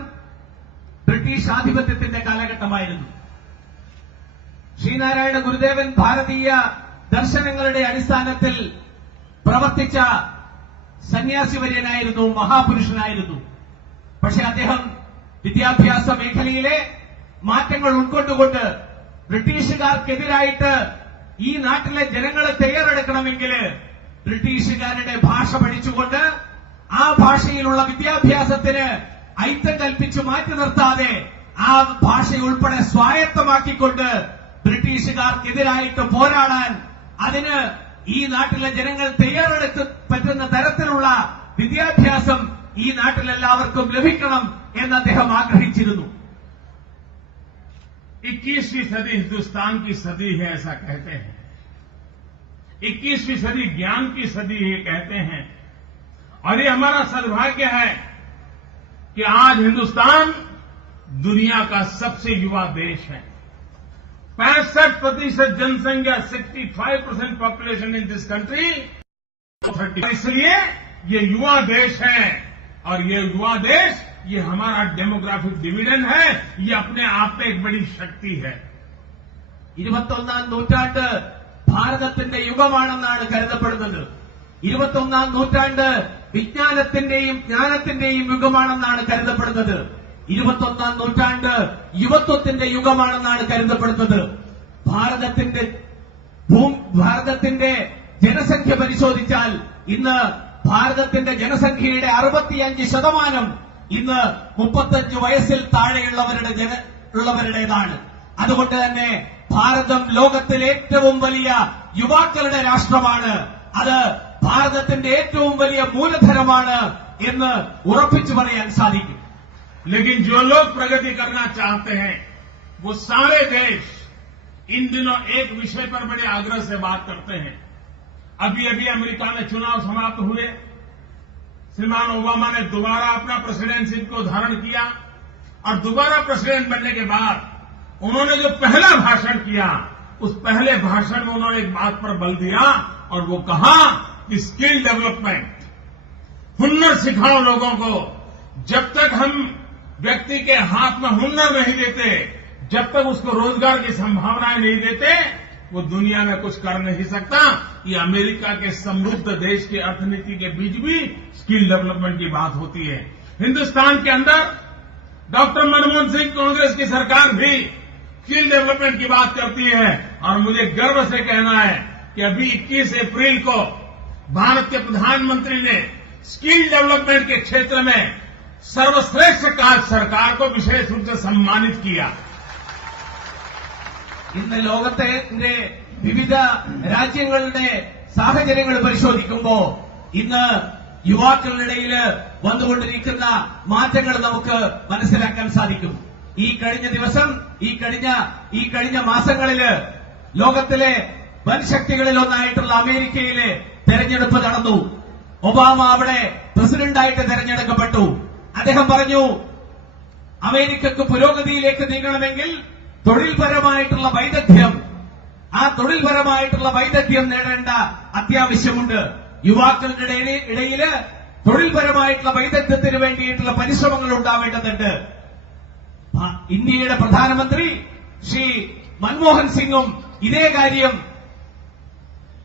ബ്രിട്ടീഷ് ആധിപത്യത്തിന്റെ കാലഘട്ടമായിരുന്നു. ശ്രീനാരായണ ഗുരുദേവൻ ഭാരതീയ ദർശനങ്ങളുടെ അടിസ്ഥാനത്തിൽ പ്രവർത്തിച്ച സന്യാസിവര്യനായിരുന്നു, മഹാപുരുഷനായിരുന്നു. പക്ഷെ അദ്ദേഹം വിദ്യാഭ്യാസ മേഖലയിലെ മാറ്റങ്ങൾ ഉൾക്കൊണ്ടുകൊണ്ട് ബ്രിട്ടീഷുകാർക്കെതിരായിട്ട് ഈ നാട്ടിലെ ജനങ്ങളെ തയ്യാറെടുക്കണമെങ്കിൽ ബ്രിട്ടീഷുകാരുടെ ഭാഷ പഠിച്ചുകൊണ്ട് ആ ഭാഷയിലുള്ള വിദ്യാഭ്യാസത്തിന് ഐക്യം കൽപ്പിച്ചു മാറ്റി നിർത്താതെ ആ ഭാഷ ഉൾപ്പെടെ സ്വായത്തമാക്കിക്കൊണ്ട് ബ്രിട്ടീഷുകാർക്കെതിരായിട്ട് പോരാടാൻ അതിന് ഈ നാട്ടിലെ ജനങ്ങൾ തയ്യാറെടുത്ത് പറ്റുന്ന തരത്തിലുള്ള വിദ്യാഭ്യാസം ഈ നാട്ടിലെല്ലാവർക്കും ലഭിക്കണം എന്ന് അദ്ദേഹം ആഗ്രഹിച്ചിരുന്നു. 21वीं सदी हिंदुस्तान की सदी है ऐसा कहते हैं. 21वीं सदी ज्ञान की सदी है कहते हैं और ये हमारा सद्भाग्य है कि आज हिंदुस्तान दुनिया का सबसे युवा देश है. 65% जनसंख्या, 65% पॉपुलेशन इन दिस कंट्री. इसलिए ये युवा देश है और ये युवा देश ये हमारा डेमोग्राफिक डिविडेंड है. ये अपने आप में एक बड़ी शक्ति है. 21ാം നൂറ്റാണ്ട് ഭാരതത്തിന്റെ യുഗമാണെന്നാണ് കരുതപ്പെടുന്നത്. 21ാം നൂറ്റാണ്ട് വിജ്ഞാനത്തിന്റെയും ജ്ഞാനത്തിന്റെയും യുഗമാണെന്നാണ് കരുതപ്പെടുന്നത്. 21ാം നൂറ്റാണ്ട് യുവത്വത്തിന്റെ യുഗമാണെന്നാണ് കരുതപ്പെടുന്നത്. ഭാരതത്തിന്റെ ജനസംഖ്യ പരിശോധിച്ചാൽ ഇന്ന് ഭാരതത്തിന്റെ ജനസംഖ്യയുടെ 65% ഇന്ന് 35 വയസ്സിൽ താഴെയുള്ളവരുടേതാണ്. അതുകൊണ്ട് തന്നെ ഭാരതം ലോകത്തിലെ ഏറ്റവും വലിയ യുവാക്കളുടെ രാഷ്ട്രമാണ്. അത് ഭാരതത്തിന്റെ ഏറ്റവും വലിയ മൂലധനമാണ് എന്ന് ഉറപ്പിച്ചു പറയാൻ സാധിക്കും. लेकिन जो लोग प्रगति करना चाहते हैं वो सारे देश इन दिनों एक विषय पर बड़े आग्रह से बात करते हैं. अभी अमेरिका में चुनाव समाप्त हुए. श्रीमान ओबामा ने दोबारा अपना प्रेसिडेंटशिप को धारण किया और दोबारा प्रेसिडेंट बनने के बाद उन्होंने जो पहला भाषण किया उस पहले भाषण में उन्होंने एक बात पर बल दिया और वो कहा कि स्किल डेवलपमेंट, हुनर सिखाओ लोगों को. जब तक हम व्यक्ति के हाथ में हुनर नहीं देते, जब तक उसको रोजगार की संभावनाएं नहीं देते, वो दुनिया में कुछ कर नहीं सकता. ये अमेरिका के समृद्ध देश की अर्थनीति के बीच भी स्किल डेवलपमेंट की बात होती है. हिंदुस्तान के अंदर डॉक्टर मनमोहन सिंह कांग्रेस की सरकार भी स्किल डेवलपमेंट की बात करती है और मुझे गर्व से कहना है कि अभी 21 अप्रैल को भारत के प्रधानमंत्री ने स्किल डेवलपमेंट के क्षेत्र में सर्वश्रेष्ठ सरकार को विशेष रूप से सम्मानित किया. ഇന്ന് ലോകത്തിന്റെ വിവിധ രാജ്യങ്ങളുടെ സാഹചര്യങ്ങൾ പരിശോധിക്കുമ്പോൾ ഇന്ന് യുവാക്കളുടെ വന്നുകൊണ്ടിരിക്കുന്ന മാറ്റങ്ങൾ നമുക്ക് മനസ്സിലാക്കാൻ സാധിക്കും. ഈ കഴിഞ്ഞ മാസങ്ങളില് ലോകത്തിലെ വൻശക്തികളിലൊന്നായിട്ടുള്ള അമേരിക്കയിലെ തെരഞ്ഞെടുപ്പ് നടന്നു. ഒബാമ അവിടെ പ്രസിഡന്റായിട്ട് തെരഞ്ഞെടുക്കപ്പെട്ടു. അദ്ദേഹം പറഞ്ഞു അമേരിക്കക്ക് പുരോഗതിയിലേക്ക് നീങ്ങണമെങ്കിൽ തൊഴിൽപരമായിട്ടുള്ള വൈദഗ്ധ്യം നേടേണ്ട അത്യാവശ്യമുണ്ട്. യുവാക്കളുടെ ഇടയിൽ തൊഴിൽപരമായിട്ടുള്ള വൈദഗ്ധ്യത്തിന് വേണ്ടിയിട്ടുള്ള പരിശ്രമങ്ങൾ ഉണ്ടാവേണ്ടതുണ്ട്. ഇന്ത്യയുടെ പ്രധാനമന്ത്രി ശ്രീ മൻമോഹൻ സിംഗും ഇതേ കാര്യം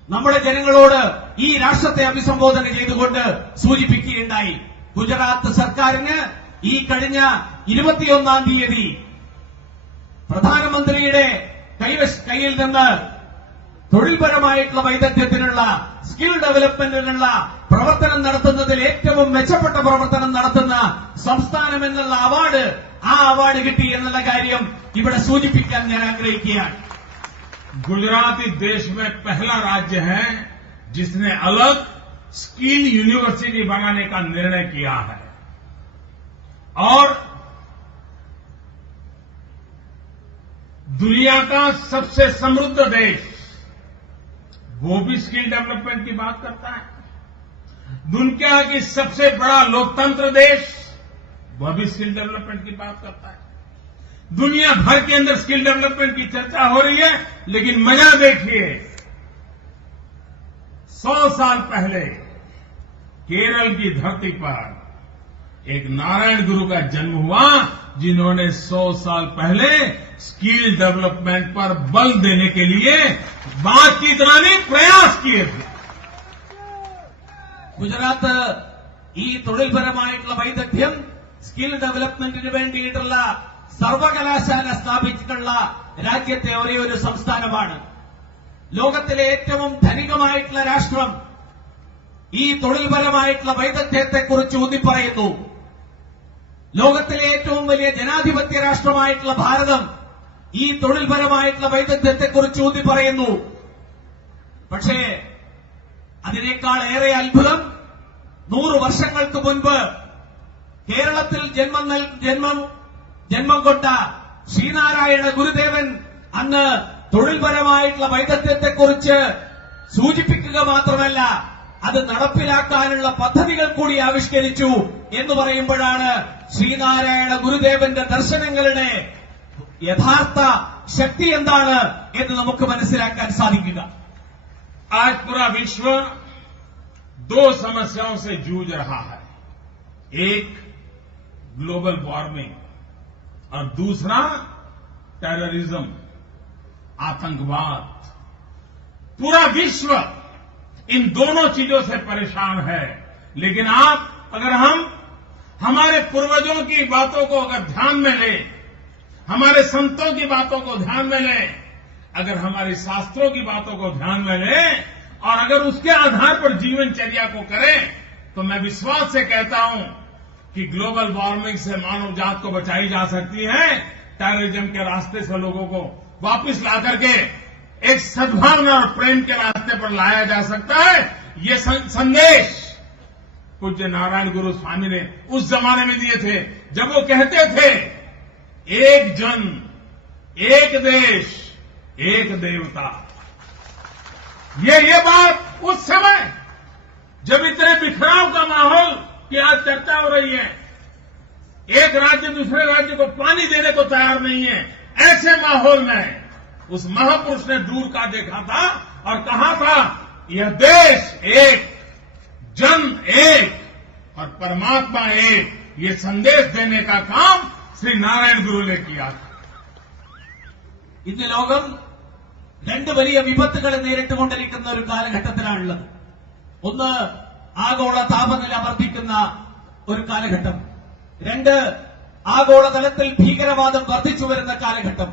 നമ്മുടെ ജനങ്ങളോട് ഈ രാഷ്ട്രത്തെ അഭിസംബോധന ചെയ്തുകൊണ്ട് സൂചിപ്പിക്കുകയുണ്ടായി. ഗുജറാത്ത് സർക്കാരിന് ഈ കഴിഞ്ഞ 21-ാം തീയതി പ്രധാനമന്ത്രിയുടെ കയ്യിൽ നിന്ന് തൊഴിൽപരമായിട്ടുള്ള വൈദഗ്ധ്യത്തിനുള്ള സ്കിൽ ഡെവലപ്മെന്റിനുള്ള പ്രവർത്തനം നടത്തുന്നതിൽ ഏറ്റവും മെച്ചപ്പെട്ട പ്രവർത്തനം നടത്തുന്ന സംസ്ഥാനം എന്നുള്ള അവാർഡ്, ആ അവാർഡ് കിട്ടി എന്നുള്ള കാര്യം ഇവിടെ സൂചിപ്പിക്കാൻ ഞാൻ ആഗ്രഹിക്കുകയാണ്. गुजरात इस देश में पहला राज्य है जिसने अलग स्किल यूनिवर्सिटी बनाने का निर्णय किया है और दुनिया का सबसे समृद्ध देश वो भी स्किल डेवलपमेंट की बात करता है. दुनिया की सबसे बड़ा लोकतंत्र देश वह भी स्किल डेवलपमेंट की बात करता है. दुनिया भर के अंदर स्किल डेवलपमेंट की चर्चा हो रही है, लेकिन मजा देखिए, 100 साल पहले केरल की धरती पर एक नारायण गुरु का जन्म हुआ, जिन्होंने 100 साल पहले स्किल डेवलपमेंट पर बल देने के लिए बातचीत कराने प्रयास किए थे. ഗുജറാത്ത് ഈ തൊഴിൽപരമായിട്ടുള്ള വൈദഗ്ധ്യം സ്കിൽ ഡെവലപ്മെന്റിന് വേണ്ടിയിട്ടുള്ള സർവകലാശാല സ്ഥാപിച്ചിട്ടുള്ള രാജ്യത്തെ ഒരേ ഒരു സംസ്ഥാനമാണ്. ലോകത്തിലെ ഏറ്റവും ധനികമായിട്ടുള്ള രാഷ്ട്രം ഈ തൊഴിൽപരമായിട്ടുള്ള വൈദഗ്ധ്യത്തെക്കുറിച്ച് ഊന്നിപ്പറയുന്നു. ലോകത്തിലെ ഏറ്റവും വലിയ ജനാധിപത്യ രാഷ്ട്രമായിട്ടുള്ള ഭാരതം ഈ തൊഴിൽപരമായിട്ടുള്ള വൈദഗ്ധ്യത്തെക്കുറിച്ച് ഊന്നിപ്പറയുന്നു. പക്ഷേ അതിനേക്കാൾ ഏറെ അത്ഭുതം 100 വർഷങ്ങൾക്ക് മുൻപ് കേരളത്തിൽ ജന്മം കൊണ്ട ശ്രീനാരായണ ഗുരുദേവൻ അന്ന് തൊഴിൽപരമായിട്ടുള്ള വൈദഗ്ധ്യത്തെക്കുറിച്ച് സൂചിപ്പിക്കുക മാത്രമല്ല അത് നടപ്പിലാക്കാനുള്ള പദ്ധതികൾ കൂടി ആവിഷ്കരിച്ചു എന്ന് പറയുമ്പോഴാണ് ശ്രീനാരായണ ഗുരുദേവന്റെ ദർശനങ്ങളുടെ യഥാർത്ഥ ശക്തി എന്താണ് എന്ന് നമുക്ക് മനസ്സിലാക്കാൻ സാധിക്കുക. आज पूरा विश्व 2 समस्याओं से जूझ रहा है. एक ग्लोबल वार्मिंग और दूसरा टेररिज्म, आतंकवाद. पूरा विश्व इन दोनों चीजों से परेशान है. लेकिन अगर हम हमारे पूर्वजों की बातों को अगर ध्यान में लें, हमारे संतों की बातों को ध्यान में लें, अगर हमारे शास्त्रों की बातों को ध्यान में लें और अगर उसके आधार पर जीवनचर्या को करें, तो मैं विश्वास से कहता हूं कि ग्लोबल वार्मिंग से मानव जात को बचाई जा सकती है. टेररिज्म के रास्ते से लोगों को वापस ला करके एक सद्भावना और प्रेम के रास्ते पर लाया जा सकता है. ये संदेश पूज्य नारायण गुरु स्वामी ने उस जमाने में दिए थे जब वो कहते थे, एक जन, एक देश, एक देवता. ये बात उस समय जब इतने बिखराव का माहौल की आज चर्चा हो रही है, एक राज्य दूसरे राज्य को पानी देने को तैयार नहीं है, ऐसे माहौल में उस महापुरुष ने दूर का देखा था और कहा था, यह देश एक, जन एक और परमात्मा एक. ये संदेश देने का काम श्री नारायण गुरु ने किया था. ഇന്ന് ലോകം 2 വലിയ വിപത്തുകൾ നേരിട്ടുകൊണ്ടിരിക്കുന്ന ഒരു കാലഘട്ടത്തിലാണുള്ളത്. ഒന്ന്, ആഗോള താപനില വർദ്ധിക്കുന്ന ഒരു കാലഘട്ടം. 2, ആഗോളതലത്തിൽ ഭീകരവാദം വർദ്ധിച്ചു വരുന്ന കാലഘട്ടം.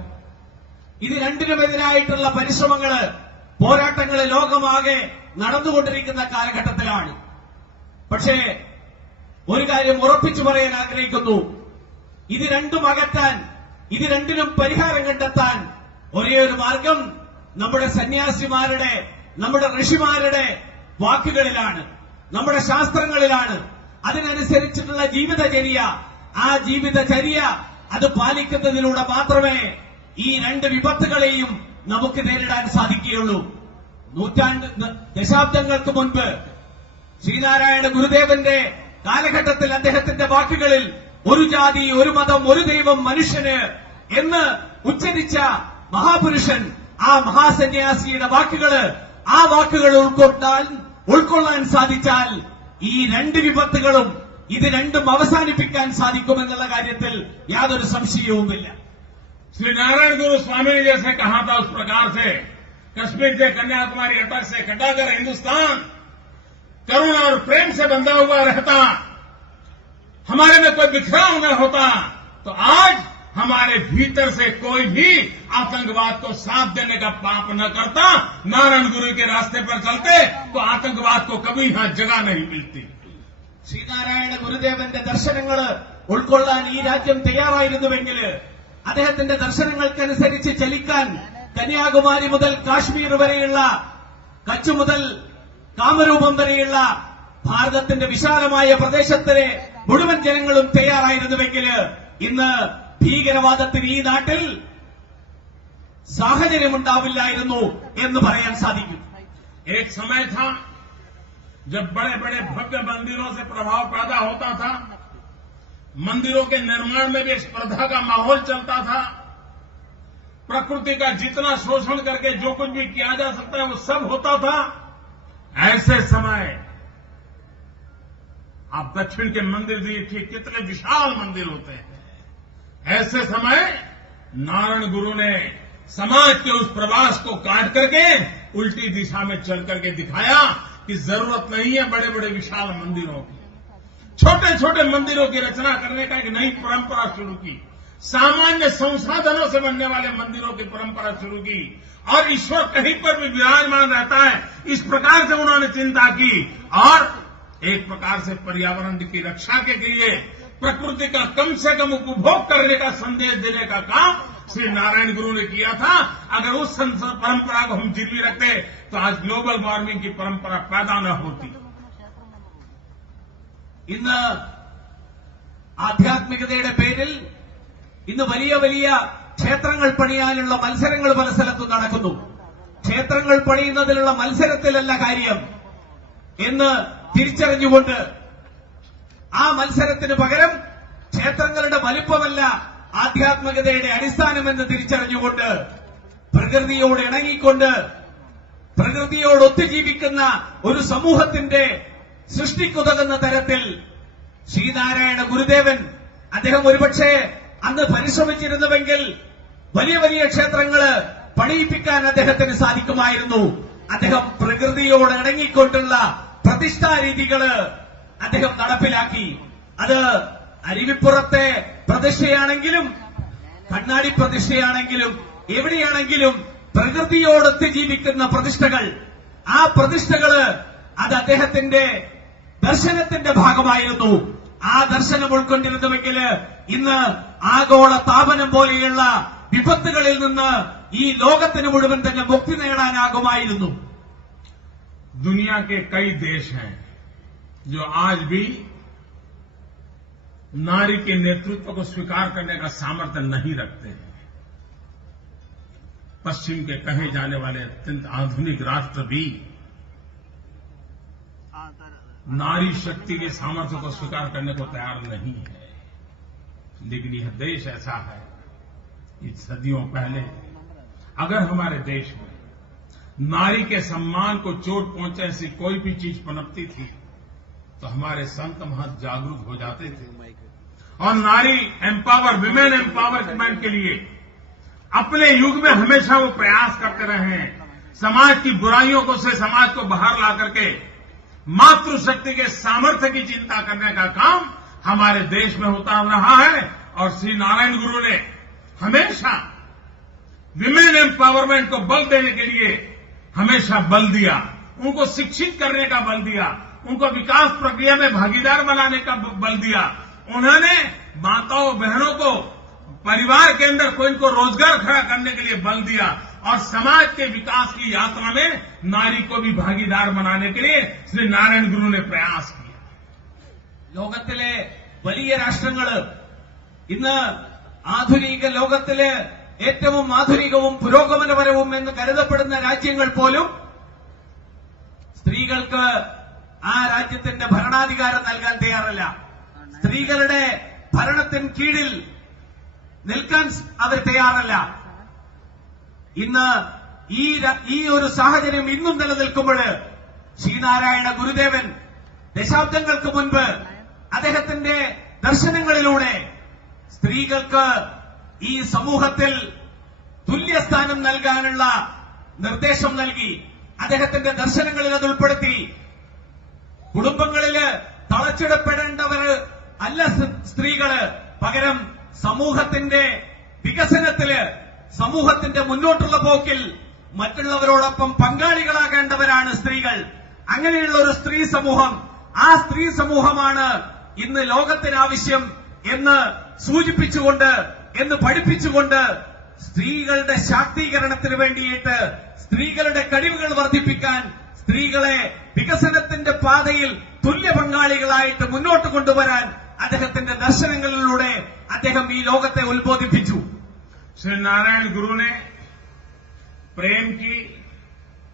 ഇത് രണ്ടിനുമെതിരായിട്ടുള്ള പരിശ്രമങ്ങള്, പോരാട്ടങ്ങള് ലോകമാകെ നടന്നുകൊണ്ടിരിക്കുന്ന കാലഘട്ടത്തിലാണ്. പക്ഷേ ഒരു കാര്യം ഉറപ്പിച്ചു പറയാൻ ആഗ്രഹിക്കുന്നു, ഇത് രണ്ടും അകറ്റാൻ, ഇത് രണ്ടിനും പരിഹാരം കണ്ടെത്താൻ ഒരേ ഒരു മാർഗം നമ്മുടെ സന്യാസിമാരുടെ, നമ്മുടെ ഋഷിമാരുടെ വാക്കുകളിലാണ്, നമ്മുടെ ശാസ്ത്രങ്ങളിലാണ്. അതിനനുസരിച്ചിട്ടുള്ള ജീവിതചര്യ, ആ ജീവിതചര്യ അത് പാലിക്കുന്നതിലൂടെ മാത്രമേ ഈ 2 വിപത്തുകളെയും നമുക്ക് നേരിടാൻ സാധിക്കുകയുള്ളൂ. ദശാബ്ദങ്ങൾക്ക് മുൻപ് ശ്രീനാരായണ ഗുരുദേവന്റെ കാലഘട്ടത്തിൽ അദ്ദേഹത്തിന്റെ വാക്കുകളിൽ ഒരു ജാതി, ഒരു മതം, ഒരു ദൈവം, മനുഷ്യന് എന്ന് ഉച്ചരിച്ച മഹാപുരുഷൻ, ആ മഹാസന്യാസിയുടെ ആ വാക്കുകൾ ഉൾക്കൊള്ളാൻ സാധിച്ചാൽ ഈ 2 വിപത്തുകളും ഇത് രണ്ടും അവസാനിപ്പിക്കാൻ സാധിക്കുമെന്നുള്ള കാര്യത്തിൽ യാതൊരു സംശയവുമില്ല. श्री नारायण गुरु स्वामी ने जैसे कहा था उस प्रकार से कश्मीर से कन्याकुमारी अटक से कटाकर हिंदुस्तान करुणा और प्रेम से बंधा हुआ रहता, हमारे में कोई बिखराव न होता, तो आज हमारे भीतर से कोई भी आतंकवाद को साथ देने का पाप न करता, नारायण गुरु के रास्ते पर चलते तो आतंकवाद को कभी यहां जगह नहीं मिलती। ശ്രീനാരായണ ഗുരുദേവന്റെ ദർശനങ്ങൾ ഉൾക്കൊള്ളാൻ ഈ രാജ്യം തയ്യാറായിരുന്നുവെങ്കിൽ അദ്ദേഹത്തിന്റെ ദർശനങ്ങൾക്കനുസരിച്ച് ചലിക്കാൻ കന്യാകുമാരി മുതൽ കാശ്മീർ വരെയുള്ള കച്ച് മുതൽ കാമരൂപം വരെയുള്ള ഭാരതത്തിന്റെ വിശാലമായ പ്രദേശത്തിലെ മുഴുവൻ ജനങ്ങളും തയ്യാറായിരുന്നുവെങ്കിൽ ഇന്ന് ഭീകരവാദത്തിന് ഈ നാട്ടിൽ സാഹചര്യമുണ്ടാവില്ലായിരുന്നു എന്ന് പറയാൻ സാധിക്കും. एक समय था जब बड़े बड़े भव्य मंदिरों से प्रभाव पैदा होता था, मंदिरों के निर्माण में भी एक स्पर्धा का माहौल चलता था, प्रकृति का जितना शोषण करके जो कुछ भी किया जा सकता है वो सब होता था। ऐसे समय आप दक्षिण के मंदिर देखिए कितने विशाल मंदिर होते हैं। ऐसे समय नारायण गुरु ने समाज के उस प्रवास को काट करके उल्टी दिशा में चल करके दिखाया कि जरूरत नहीं है बड़े बड़े विशाल मंदिरों की, छोटे छोटे मंदिरों की रचना करने का एक नई परंपरा शुरू की, सामान्य संसाधनों से बनने वाले मंदिरों की परंपरा शुरू की, और ईश्वर कहीं पर भी विराजमान रहता है इस प्रकार से उन्होंने चिंता की, और एक प्रकार से पर्यावरण की रक्षा के लिए प्रकृति का कम से कम उपभोग करने का संदेश देने का काम श्री नारायण गुरु ने किया था। अगर उस परंपरा को हम जिरवी रखते तो आज ग्लोबल वार्मिंग की परंपरा पैदा न होती। ഇന്ന് ആധ്യാത്മികതയുടെ പേരിൽ ഇന്ന് വലിയ വലിയ ക്ഷേത്രങ്ങൾ പണിയാനുള്ള മത്സരങ്ങൾ പല സ്ഥലത്തും നടക്കുന്നു. ക്ഷേത്രങ്ങൾ പണിയുന്നതിലുള്ള മത്സരത്തിലല്ല കാര്യം എന്ന് തിരിച്ചറിഞ്ഞുകൊണ്ട് ആ മത്സരത്തിന് പകരം ക്ഷേത്രങ്ങളുടെ വലിപ്പമല്ല ആധ്യാത്മികതയുടെ അടിസ്ഥാനമെന്ന് തിരിച്ചറിഞ്ഞുകൊണ്ട് പ്രകൃതിയോട് ഇണങ്ങിക്കൊണ്ട് പ്രകൃതിയോട് ഒത്തുജീവിക്കുന്ന ഒരു സമൂഹത്തിന്റെ സൃഷ്ടിക്കുതകുന്ന തരത്തിൽ ശ്രീനാരായണ ഗുരുദേവൻ അദ്ദേഹം ഒരുപക്ഷെ അന്ന് പരിശ്രമിച്ചിരുന്നുവെങ്കിൽ വലിയ വലിയ ക്ഷേത്രങ്ങൾ പണിയിപ്പിക്കാൻ അദ്ദേഹത്തിന് സാധിക്കുമായിരുന്നു. അദ്ദേഹം പ്രകൃതിയോട് ഇണങ്ങിക്കൊണ്ടുള്ള പ്രതിഷ്ഠാരീതികള് അദ്ദേഹം നടപ്പിലാക്കി. അത് അരുവിപ്പുറത്തെ പ്രതിഷ്ഠയാണെങ്കിലും കണ്ണാടി പ്രതിഷ്ഠയാണെങ്കിലും എവിടെയാണെങ്കിലും പ്രകൃതിയോടൊത്ത് ജീവിക്കുന്ന പ്രതിഷ്ഠകൾ, ആ പ്രതിഷ്ഠകള് അത് അദ്ദേഹത്തിന്റെ ദർശനത്തിന്റെ ഭാഗമായിരുന്നു. ആ ദർശനം ഉൾക്കൊണ്ടിരുന്നുവെങ്കിൽ ഇന്ന് ആഗോള താപനം പോലെയുള്ള വിപത്തുകളിൽ നിന്ന് ഈ ലോകത്തിന് മുഴുവൻ തന്നെ മുക്തി നേടാനാകുമായിരുന്നു. दुनिया के कई देश हैं जो आज भी नारी के नेतृत्व को स्वीकार करने का सामर्थ्य नहीं रखते हैं। पश्चिम के कहे जाने वाले अत्यंत आधुनिक राष्ट्र भी नारी शक्ति के सामर्थ्य को स्वीकार करने को तैयार नहीं है। लेकिन यह देश ऐसा है कि सदियों पहले अगर हमारे देश में नारी के सम्मान को चोट पहुंचे ऐसी कोई भी चीज पनपती थी तो हमारे संत महंत जागरूक हो जाते थे और नारी विमेन एम्पावरमेंट के लिए अपने युग में हमेशा वो प्रयास करते रहे हैं। समाज की बुराइयों को से समाज को बाहर ला करके मातृशक्ति के सामर्थ्य की चिंता करने का काम हमारे देश में होता रहा है। और श्री नारायण गुरु ने हमेशा विमेन एम्पावरमेंट को बल देने के लिए हमेशा बल दिया, उनको शिक्षित करने का बल दिया, उनको विकास प्रक्रिया में भागीदार बनाने का बल दिया। उन्होंने माताओं बहनों को परिवार के अंदर कोई इनको रोजगार खड़ा करने के लिए बल दिया और समाज के विकास की यात्रा में नारी को भी भागीदार बनाने के लिए श्री नारायण गुरु ने प्रयास किया। ലോകത്തിലെ വലിയ രാഷ്ട്രങ്ങൾ ഇന്ന് ആധുനിക ലോകത്തിലെ ഏറ്റവും ആധുനികവും പുരോഗമനപരവും എന്ന് കരുതപ്പെടുന്ന രാജ്യങ്ങൾ പോലും സ്ത്രീകൾക്ക് ആ രാജ്യത്തിന്റെ ഭരണാധികാരം നൽകാൻ തയ്യാറല്ല. സ്ത്രീകളുടെ ഭരണത്തിന് കീഴിൽ നിൽക്കാൻ അവർ തയ്യാറല്ല. ഇന്ന് ഈ ഒരു സാഹചര്യം ഇന്നും നിലനിൽക്കുമ്പോൾ ശ്രീനാരായണ ഗുരുദേവൻ ദശാബ്ദങ്ങൾക്ക് മുൻപ് അദ്ദേഹത്തിന്റെ ദർശനങ്ങളിലൂടെ സ്ത്രീകൾക്ക് ഈ സമൂഹത്തിൽ തുല്യസ്ഥാനം നൽകാനുള്ള നിർദ്ദേശം നൽകി. അദ്ദേഹത്തിന്റെ ദർശനങ്ങളിൽ അത് ഉൾപ്പെടുത്തി. കുടുംബങ്ങളില് തളച്ചിടപ്പെടേണ്ടവർ അല്ല സ്ത്രീകള്, പകരം സമൂഹത്തിന്റെ വികസനത്തില്, സമൂഹത്തിന്റെ മുന്നോട്ടുള്ള പോക്കിൽ മറ്റുള്ളവരോടൊപ്പം പങ്കാളികളാകേണ്ടവരാണ് സ്ത്രീകൾ. അങ്ങനെയുള്ള ഒരു സ്ത്രീ സമൂഹം, ആ സ്ത്രീ സമൂഹമാണ് ഇന്ന് ലോകത്തിനാവശ്യം എന്ന് സൂചിപ്പിച്ചുകൊണ്ട്, എന്ന് പഠിപ്പിച്ചുകൊണ്ട് സ്ത്രീകളുടെ ശാക്തീകരണത്തിന് വേണ്ടിയിട്ട്, സ്ത്രീകളുടെ കഴിവുകൾ വർദ്ധിപ്പിക്കാൻ, സ്ത്രീകളെ വികസനത്തിന്റെ പാതയിൽ തുല്യ പങ്കാളികളായിട്ട് മുന്നോട്ട് കൊണ്ടുവരാൻ അദ്ദേഹത്തിന്റെ ദർശനങ്ങളിലൂടെ അദ്ദേഹം ഈ ലോകത്തെ ഉത്ബോധിപ്പിച്ചു. श्री नारायण गुरु ने प्रेम की,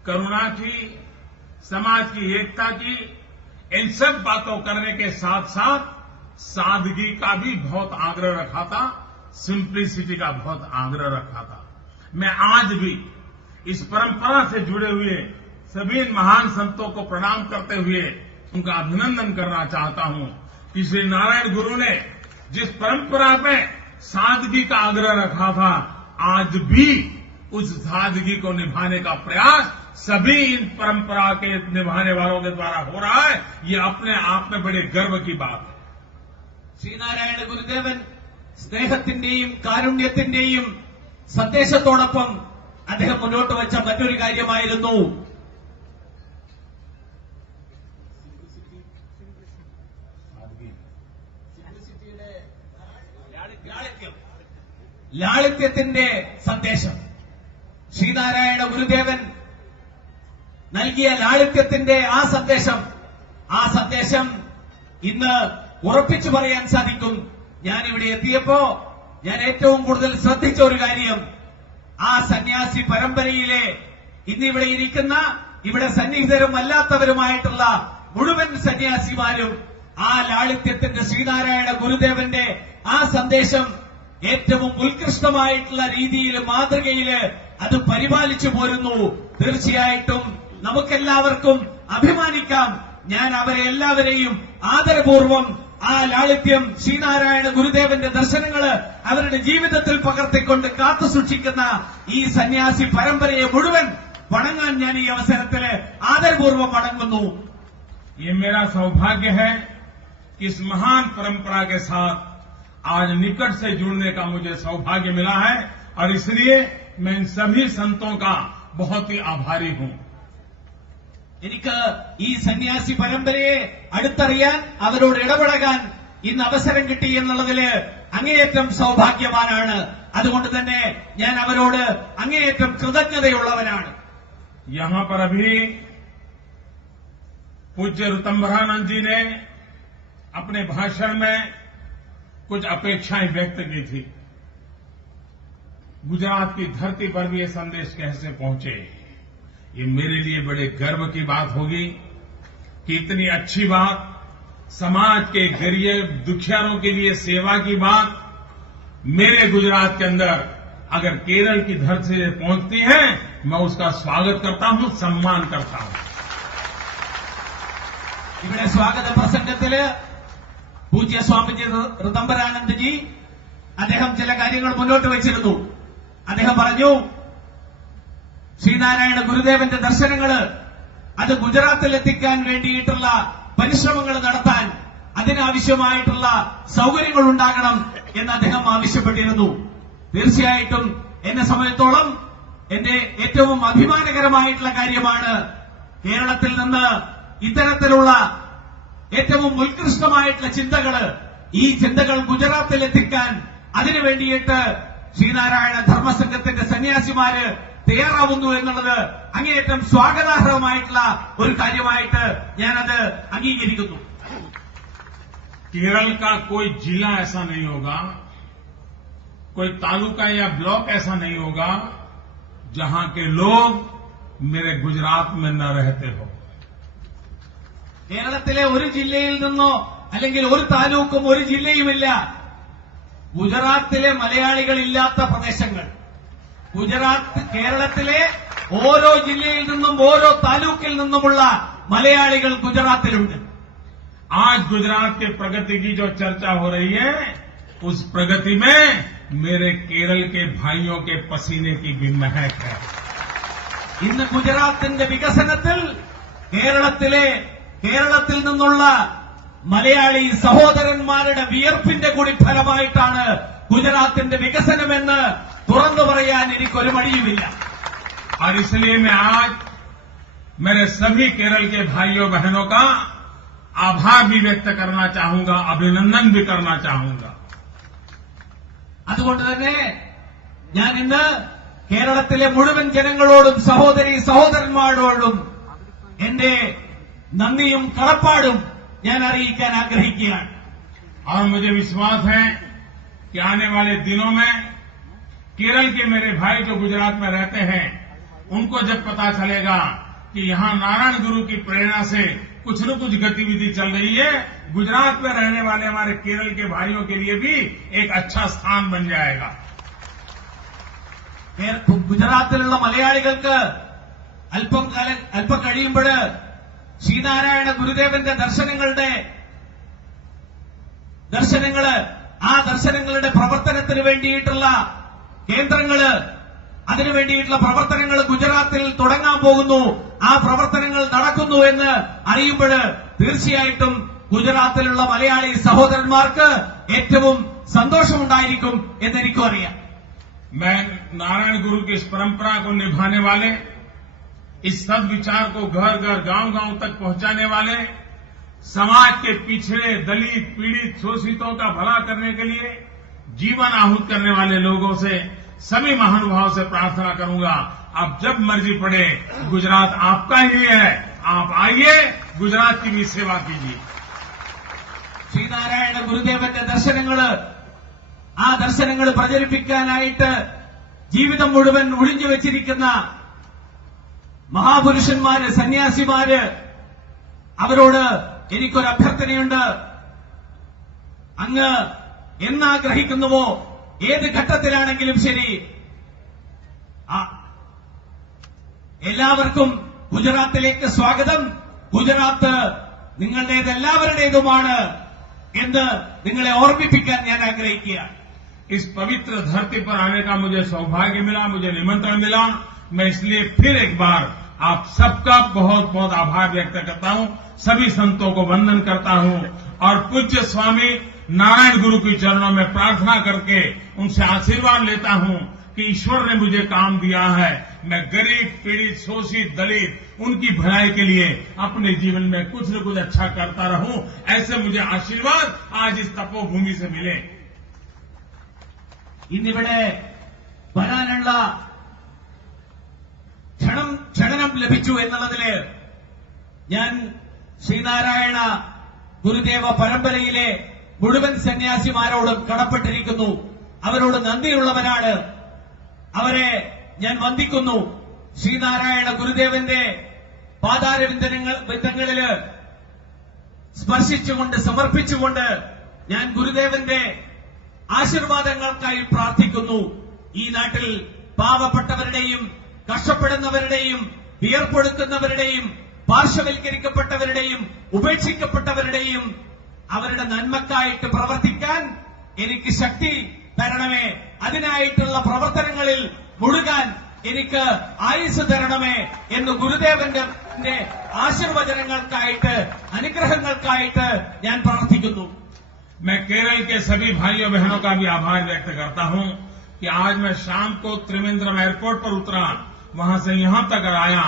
करुणा की, समाज की एकता की, इन सब बातों करने के साथ साथ सादगी का भी बहुत आग्रह रखा था, सिंप्लिसिटी का बहुत आग्रह रखा था। मैं आज भी इस परंपरा से जुड़े हुए सभी महान संतों को प्रणाम करते हुए उनका अभिनंदन करना चाहता हूं कि श्री नारायण गुरु ने जिस परंपरा में सादगी का आग्रह रखा था, आज भी उस सादगी को निभाने का प्रयास सभी इन परंपरा के निभाने वालों के द्वारा हो रहा है। ये अपने आप में बड़े गर्व की बात है। ശ്രീനാരായണ ഗുരുദേവൻ സ്നേഹത്തിന്റെയും കാരുണ്യത്തിന്റെയും സന്ദേശത്തോടൊപ്പം അദ്ദേഹം മുന്നോട്ട് വെച്ച മറ്റൊരു കാര്യമായിരുന്നു ലാളിത്യത്തിന്റെ സന്ദേശം. ശ്രീനാരായണ ഗുരുദേവൻ നൽകിയ ലാളിത്യത്തിന്റെ ആ സന്ദേശം ഇന്ന് ഉറപ്പിച്ചു പറയാൻ സാധിക്കും. ഞാനിവിടെ എത്തിയപ്പോ ഞാൻ ഏറ്റവും കൂടുതൽ ശ്രദ്ധിച്ച ഒരു കാര്യം, ആ സന്യാസി പരമ്പരയിലെ ഇന്നിവിടെ ഇരിക്കുന്ന, ഇവിടെ സന്നിഹിതരും അല്ലാത്തവരുമായിട്ടുള്ള മുഴുവൻ സന്യാസിമാരും ആ ലാളിത്യത്തിന്റെ, ശ്രീനാരായണ ഗുരുദേവന്റെ ആ സന്ദേശം ഏറ്റവും ഉത്കൃഷ്ടമായിട്ടുള്ള രീതിയിൽ, മാതൃകയില് അത് പരിപാലിച്ചു പോരുന്നു. തീർച്ചയായിട്ടും നമുക്കെല്ലാവർക്കും അഭിമാനിക്കാം. ഞാൻ അവരെ എല്ലാവരെയും ആദരപൂർവ്വം ആ ലാളിത്യം, ശ്രീനാരായണ ഗുരുദേവന്റെ ദർശനങ്ങള് അവരുടെ ജീവിതത്തിൽ പകർത്തിക്കൊണ്ട് കാത്തുസൂക്ഷിക്കുന്ന ഈ സന്യാസി പരമ്പരയെ മുഴുവൻ വണങ്ങാൻ ഞാൻ ഈ അവസരത്തില് ആദരപൂർവ്വം വണങ്ങുന്നു. ये मेरा सौभाग्य है कि इस महान परंपरा के साथ आज निकट से जुड़ने का मुझे सौभाग्य मिला है और इसलिए मैं इन सभी संतों का बहुत ही आभारी हूं। എനിക്ക് ഈ സന്യാസി പരമ്പരയെ അടുത്തറിയാൻ, അവരോട് ഇടപഴകാൻ ഇന്ന് അവസരം കിട്ടി എന്നുള്ളതില് അങ്ങേയറ്റം സൗഭാഗ്യവാനാണ്. അതുകൊണ്ട് തന്നെ ഞാൻ അവരോട് അങ്ങേയറ്റം കൃതജ്ഞതയുള്ളവനാണ്. यहां पर अभी पूज्य ऋतंभरानंद जी ने अपने भाषण में कुछ अपेक्षाएं व्यक्त की थी। गुजरात की धरती पर भी ये संदेश कैसे पहुंचे, ये मेरे लिए बड़े गर्व की बात होगी कि इतनी अच्छी बात, समाज के गरीब दुखियारों के लिए सेवा की बात मेरे गुजरात के अंदर अगर केरल की धरती से पहुंचती है, मैं उसका स्वागत करता हूं, सम्मान करता हूं। ഇവിടെ സ്വാഗത പ്രസംഗത്തില് പൂജ്യ സ്വാമിജി ഋതംബരാനന്ദജി അദ്ദേഹം ചില കാര്യങ്ങൾ മുന്നോട്ട് വെച്ചിരുന്നു. അദ്ദേഹം പറഞ്ഞു, ശ്രീനാരായണ ഗുരുദേവന്റെ ദർശനങ്ങള് അത് ഗുജറാത്തിൽ എത്തിക്കാൻ വേണ്ടിയിട്ടുള്ള പരിശ്രമങ്ങൾ നടത്താൻ അതിനാവശ്യമായിട്ടുള്ള സൌകര്യങ്ങൾ ഉണ്ടാകണം എന്ന് അദ്ദേഹം ആവശ്യപ്പെട്ടിരുന്നു. തീർച്ചയായിട്ടും എന്നെ സംബന്ധിച്ചോളം എന്റെ ഏറ്റവും അഭിമാനകരമായിട്ടുള്ള കാര്യമാണ് കേരളത്തിൽ നിന്ന് ഇത്തരത്തിലുള്ള ഏറ്റവും ഉത്കൃഷ്ടമായിട്ടുള്ള ചിന്തകള്, ഈ ചിന്തകൾ ഗുജറാത്തിൽ എത്തിക്കാൻ അതിനുവേണ്ടിയിട്ട് ശ്രീനാരായണ ധർമ്മസംഘത്തിന്റെ സന്യാസിമാര് തയ്യാറാവുന്നു എന്നുള്ളത് അങ്ങേയറ്റം സ്വാഗതാർഹമായിട്ടുള്ള ഒരു കാര്യമായിട്ട് ഞാനത് അംഗീകരിക്കുന്നു. केरल का कोई जिला ऐसा नहीं होगा, कोई तालुका या ब्लॉक ऐसा नहीं होगा जहां के लोग मेरे गुजरात में न रहते हो। കേരളത്തിലെ ഒരു ജില്ലയിൽ നിന്നോ അല്ലെങ്കിൽ ഒരു താലൂക്കും ഒരു ജില്ലയുമില്ല ഗുജറാത്തിലെ മലയാളികളില്ലാത്ത പ്രദേശങ്ങൾ. കേരളത്തിലെ ഓരോ ജില്ലയിൽ നിന്നും ഓരോ താലൂക്കിൽ നിന്നുമുള്ള മലയാളികൾ ഗുജറാത്തിലുണ്ട്. आज गुजरात के प्रगति की जो चर्चा हो रही है, उस प्रगति में मेरे केरल के भाइयों के पसीने की भी महक है। ഇന്ന് ഗുജറാത്തിന്റെ വികസനത്തിൽ കേരളത്തിൽ നിന്നുള്ള മലയാളി സഹോദരന്മാരുടെ വിയർപ്പിന്റെ കൂടി ഫലമായിട്ടാണ് ഗുജറാത്തിന്റെ വികസനമെന്ന് തുറന്നു പറയാൻ എനിക്കൊരു മടിയുമില്ല. और इसलिए मैं आज मेरे सभी केरल के भाइयों बहनों का आभार भी व्यक्त करना चाहूंगा, अभिनंदन भी करना चाहूंगा. അതുകൊണ്ട് തന്നെ ഞാൻ ഇന്ന് കേരളത്തിലെ മുഴുവൻ ജനങ്ങളോടും സഹോദരി സഹോദരന്മാരോടും എന്റെ നന്ദിയും കടപ്പാടും ഞാൻ അറിയിക്കാൻ ആഗ്രഹിക്കുകയാണ്. और मुझे विश्वास है कि आने वाले दिनों में केरल के मेरे भाई जो गुजरात में रहते हैं उनको जब पता चलेगा कि यहां नारायण गुरु की प्रेरणा से कुछ न कुछ गतिविधि चल रही है, गुजरात में रहने वाले हमारे केरल के भाइयों के लिए भी एक अच्छा स्थान बन जाएगा. ഗുജറാത്തിലുള്ള മലയാളികൾക്ക് അല്പം കഴിയുമ്പോൾ ശ്രീനാരായണ ഗുരുദേവന്റെ ആ ദർശനങ്ങളുടെ പ്രവർത്തനത്തിന് വേണ്ടിയിട്ടുള്ള കേന്ദ്രങ്ങള്, അതിനുവേണ്ടിയിട്ടുള്ള പ്രവർത്തനങ്ങൾ ഗുജറാത്തിൽ തുടങ്ങാൻ പോകുന്നു, ആ പ്രവർത്തനങ്ങൾ നടക്കുന്നു എന്ന് അറിയുമ്പോൾ തീർച്ചയായിട്ടും ഗുജറാത്തിലുള്ള മലയാളി സഹോദരന്മാർക്ക് ഏറ്റവും സന്തോഷമുണ്ടായിരിക്കും എന്നെനിക്കും അറിയാം. मैं नारायण गुरु की इस परंपरा को निभाने वाले, इस सद्विचार को घर घर गांव गांव तक पहुंचाने वाले, समाज के पिछड़े दलित पीड़ित शोषितों का भला करने के लिए जीवन आहूत करने वाले लोगों से, सभी महानुभावों से प्रार्थना करूंगा, अब जब मर्जी पड़े गुजरात आपका ही है, आप आइए, गुजरात की भी सेवा कीजिए. ശ്രീനാരായണ ഗുരുദേവന്റെ ആ ദർശനങ്ങൾ പ്രചരിപ്പിക്കാനായിട്ട് ജീവിതം മുഴുവൻ ഒഴിഞ്ഞു വെച്ചിരിക്കുന്ന മഹാപുരുഷന്മാര്, സന്യാസിമാര്, അവരോട് എനിക്കൊരു അഭ്യർത്ഥനയുണ്ട്. അങ്ങ് എന്നാഗ്രഹിക്കുന്നുവോ ഏത് ഘട്ടത്തിലാണെങ്കിലും ശരി, എല്ലാവർക്കും ഗുജറാത്തിലേക്ക് സ്വാഗതം. ഗുജറാത്ത് നിങ്ങളുടേതെല്ലാവരുടേതുമാണ് എന്ന് നിങ്ങളെ ഓർമ്മിപ്പിക്കാൻ ഞാൻ ആഗ്രഹിക്കുകയാണ്. इस पवित्र धरती पर आने का मुझे सौभाग्य मिला, मुझे निमंत्रण मिला. मैं इसलिए फिर एक बार आप सबका बहुत बहुत आभार व्यक्त करता हूं, सभी संतों को वंदन करता हूं और पूज्य स्वामी नारायण गुरु के चरणों में प्रार्थना करके उनसे आशीर्वाद लेता हूं कि ईश्वर ने मुझे काम दिया है, मैं गरीब पीड़ित शोषित दलित उनकी भलाई के लिए अपने जीवन में कुछ न कुछ अच्छा करता रहूं. ऐसे मुझे आशीर्वाद आज इस तपोभूमि से मिले. ഇന്നിവിടെ വരാനുള്ള ക്ഷണം ലഭിച്ചു എന്നുള്ളതില് ഞാൻ ശ്രീനാരായണ ഗുരുദേവ പരമ്പരയിലെ മുഴുവൻ സന്യാസിമാരോടും കടപ്പെട്ടിരിക്കുന്നു. അവരോട് നന്ദിയുള്ളവരാണ്. അവരെ ഞാൻ വന്ദിക്കുന്നു. ശ്രീനാരായണ ഗുരുദേവന്റെ പാദാരവിന്ദങ്ങളില് സ്പർശിച്ചുകൊണ്ട് സമർപ്പിച്ചുകൊണ്ട് ഞാൻ ഗുരുദേവന്റെ ആശീർവാദങ്ങൾക്കായി പ്രാർത്ഥിക്കുന്നു. ഈ നാട്ടിൽ പാവപ്പെട്ടവരുടെയും കഷ്ടപ്പെടുന്നവരുടെയും വിയർപ്പൊടുക്കുന്നവരുടെയും പാർശ്വവൽക്കരിക്കപ്പെട്ടവരുടെയും ഉപേക്ഷിക്കപ്പെട്ടവരുടെയും അവരുടെ നന്മക്കായിട്ട് പ്രവർത്തിക്കാൻ എനിക്ക് ശക്തി തരണമേ. അതിനായിട്ടുള്ള പ്രവർത്തനങ്ങളിൽ മുഴുകാൻ എനിക്ക് ആയുസ് തരണമേ എന്ന് ഗുരുദേവന്റെ ആശീർവചനങ്ങൾക്കായിട്ട്, അനുഗ്രഹങ്ങൾക്കായിട്ട് ഞാൻ പ്രാർത്ഥിക്കുന്നു. मैं केरल के सभी भाइयों बहनों का भी आभार व्यक्त करता हूं कि आज मैं शाम को त्रिवेंद्रम एयरपोर्ट पर उतरा, वहां से यहां तक आया.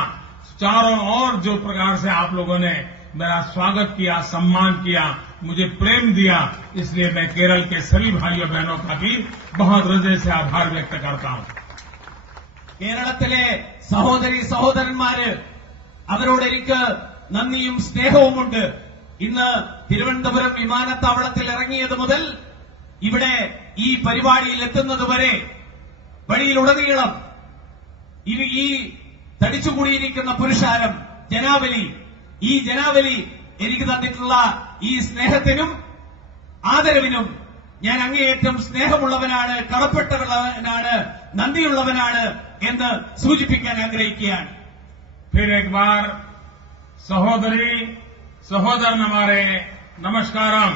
चारों ओर जो प्रकार से आप लोगों ने मेरा स्वागत किया, सम्मान किया, मुझे प्रेम दिया, इसलिए मैं केरल के सभी भाइयों बहनों का भी बहुत हृदय से आभार व्यक्त करता हूं. കേരളത്തിലെ സഹോദരി സഹോദരന്മാര്, അവരോട് എനിക്ക് നന്ദിയും സ്നേഹവുമുണ്ട്. ഇന്ന് തിരുവനന്തപുരം വിമാനത്താവളത്തിൽ ഇറങ്ങിയത് മുതൽ ഇവിടെ ഈ പരിപാടിയിൽ എത്തുന്നതുവരെ വഴിയിലുടനീളം ഈ തടിച്ചുകൂടിയിരിക്കുന്ന പുരുഷാരം, ഈ ജനാവലി എനിക്ക് തന്നിട്ടുള്ള ഈ സ്നേഹത്തിനും ആദരവിനും ഞാൻ അങ്ങേയറ്റം സ്നേഹമുള്ളവനാണ്, കടപ്പെട്ടവനാണ്, നന്ദിയുള്ളവനാണ് എന്ന് സൂചിപ്പിക്കാൻ ആഗ്രഹിക്കുകയാണ്. फिर एक बार सहोदरी सहोदर हमारे नमस्कारम.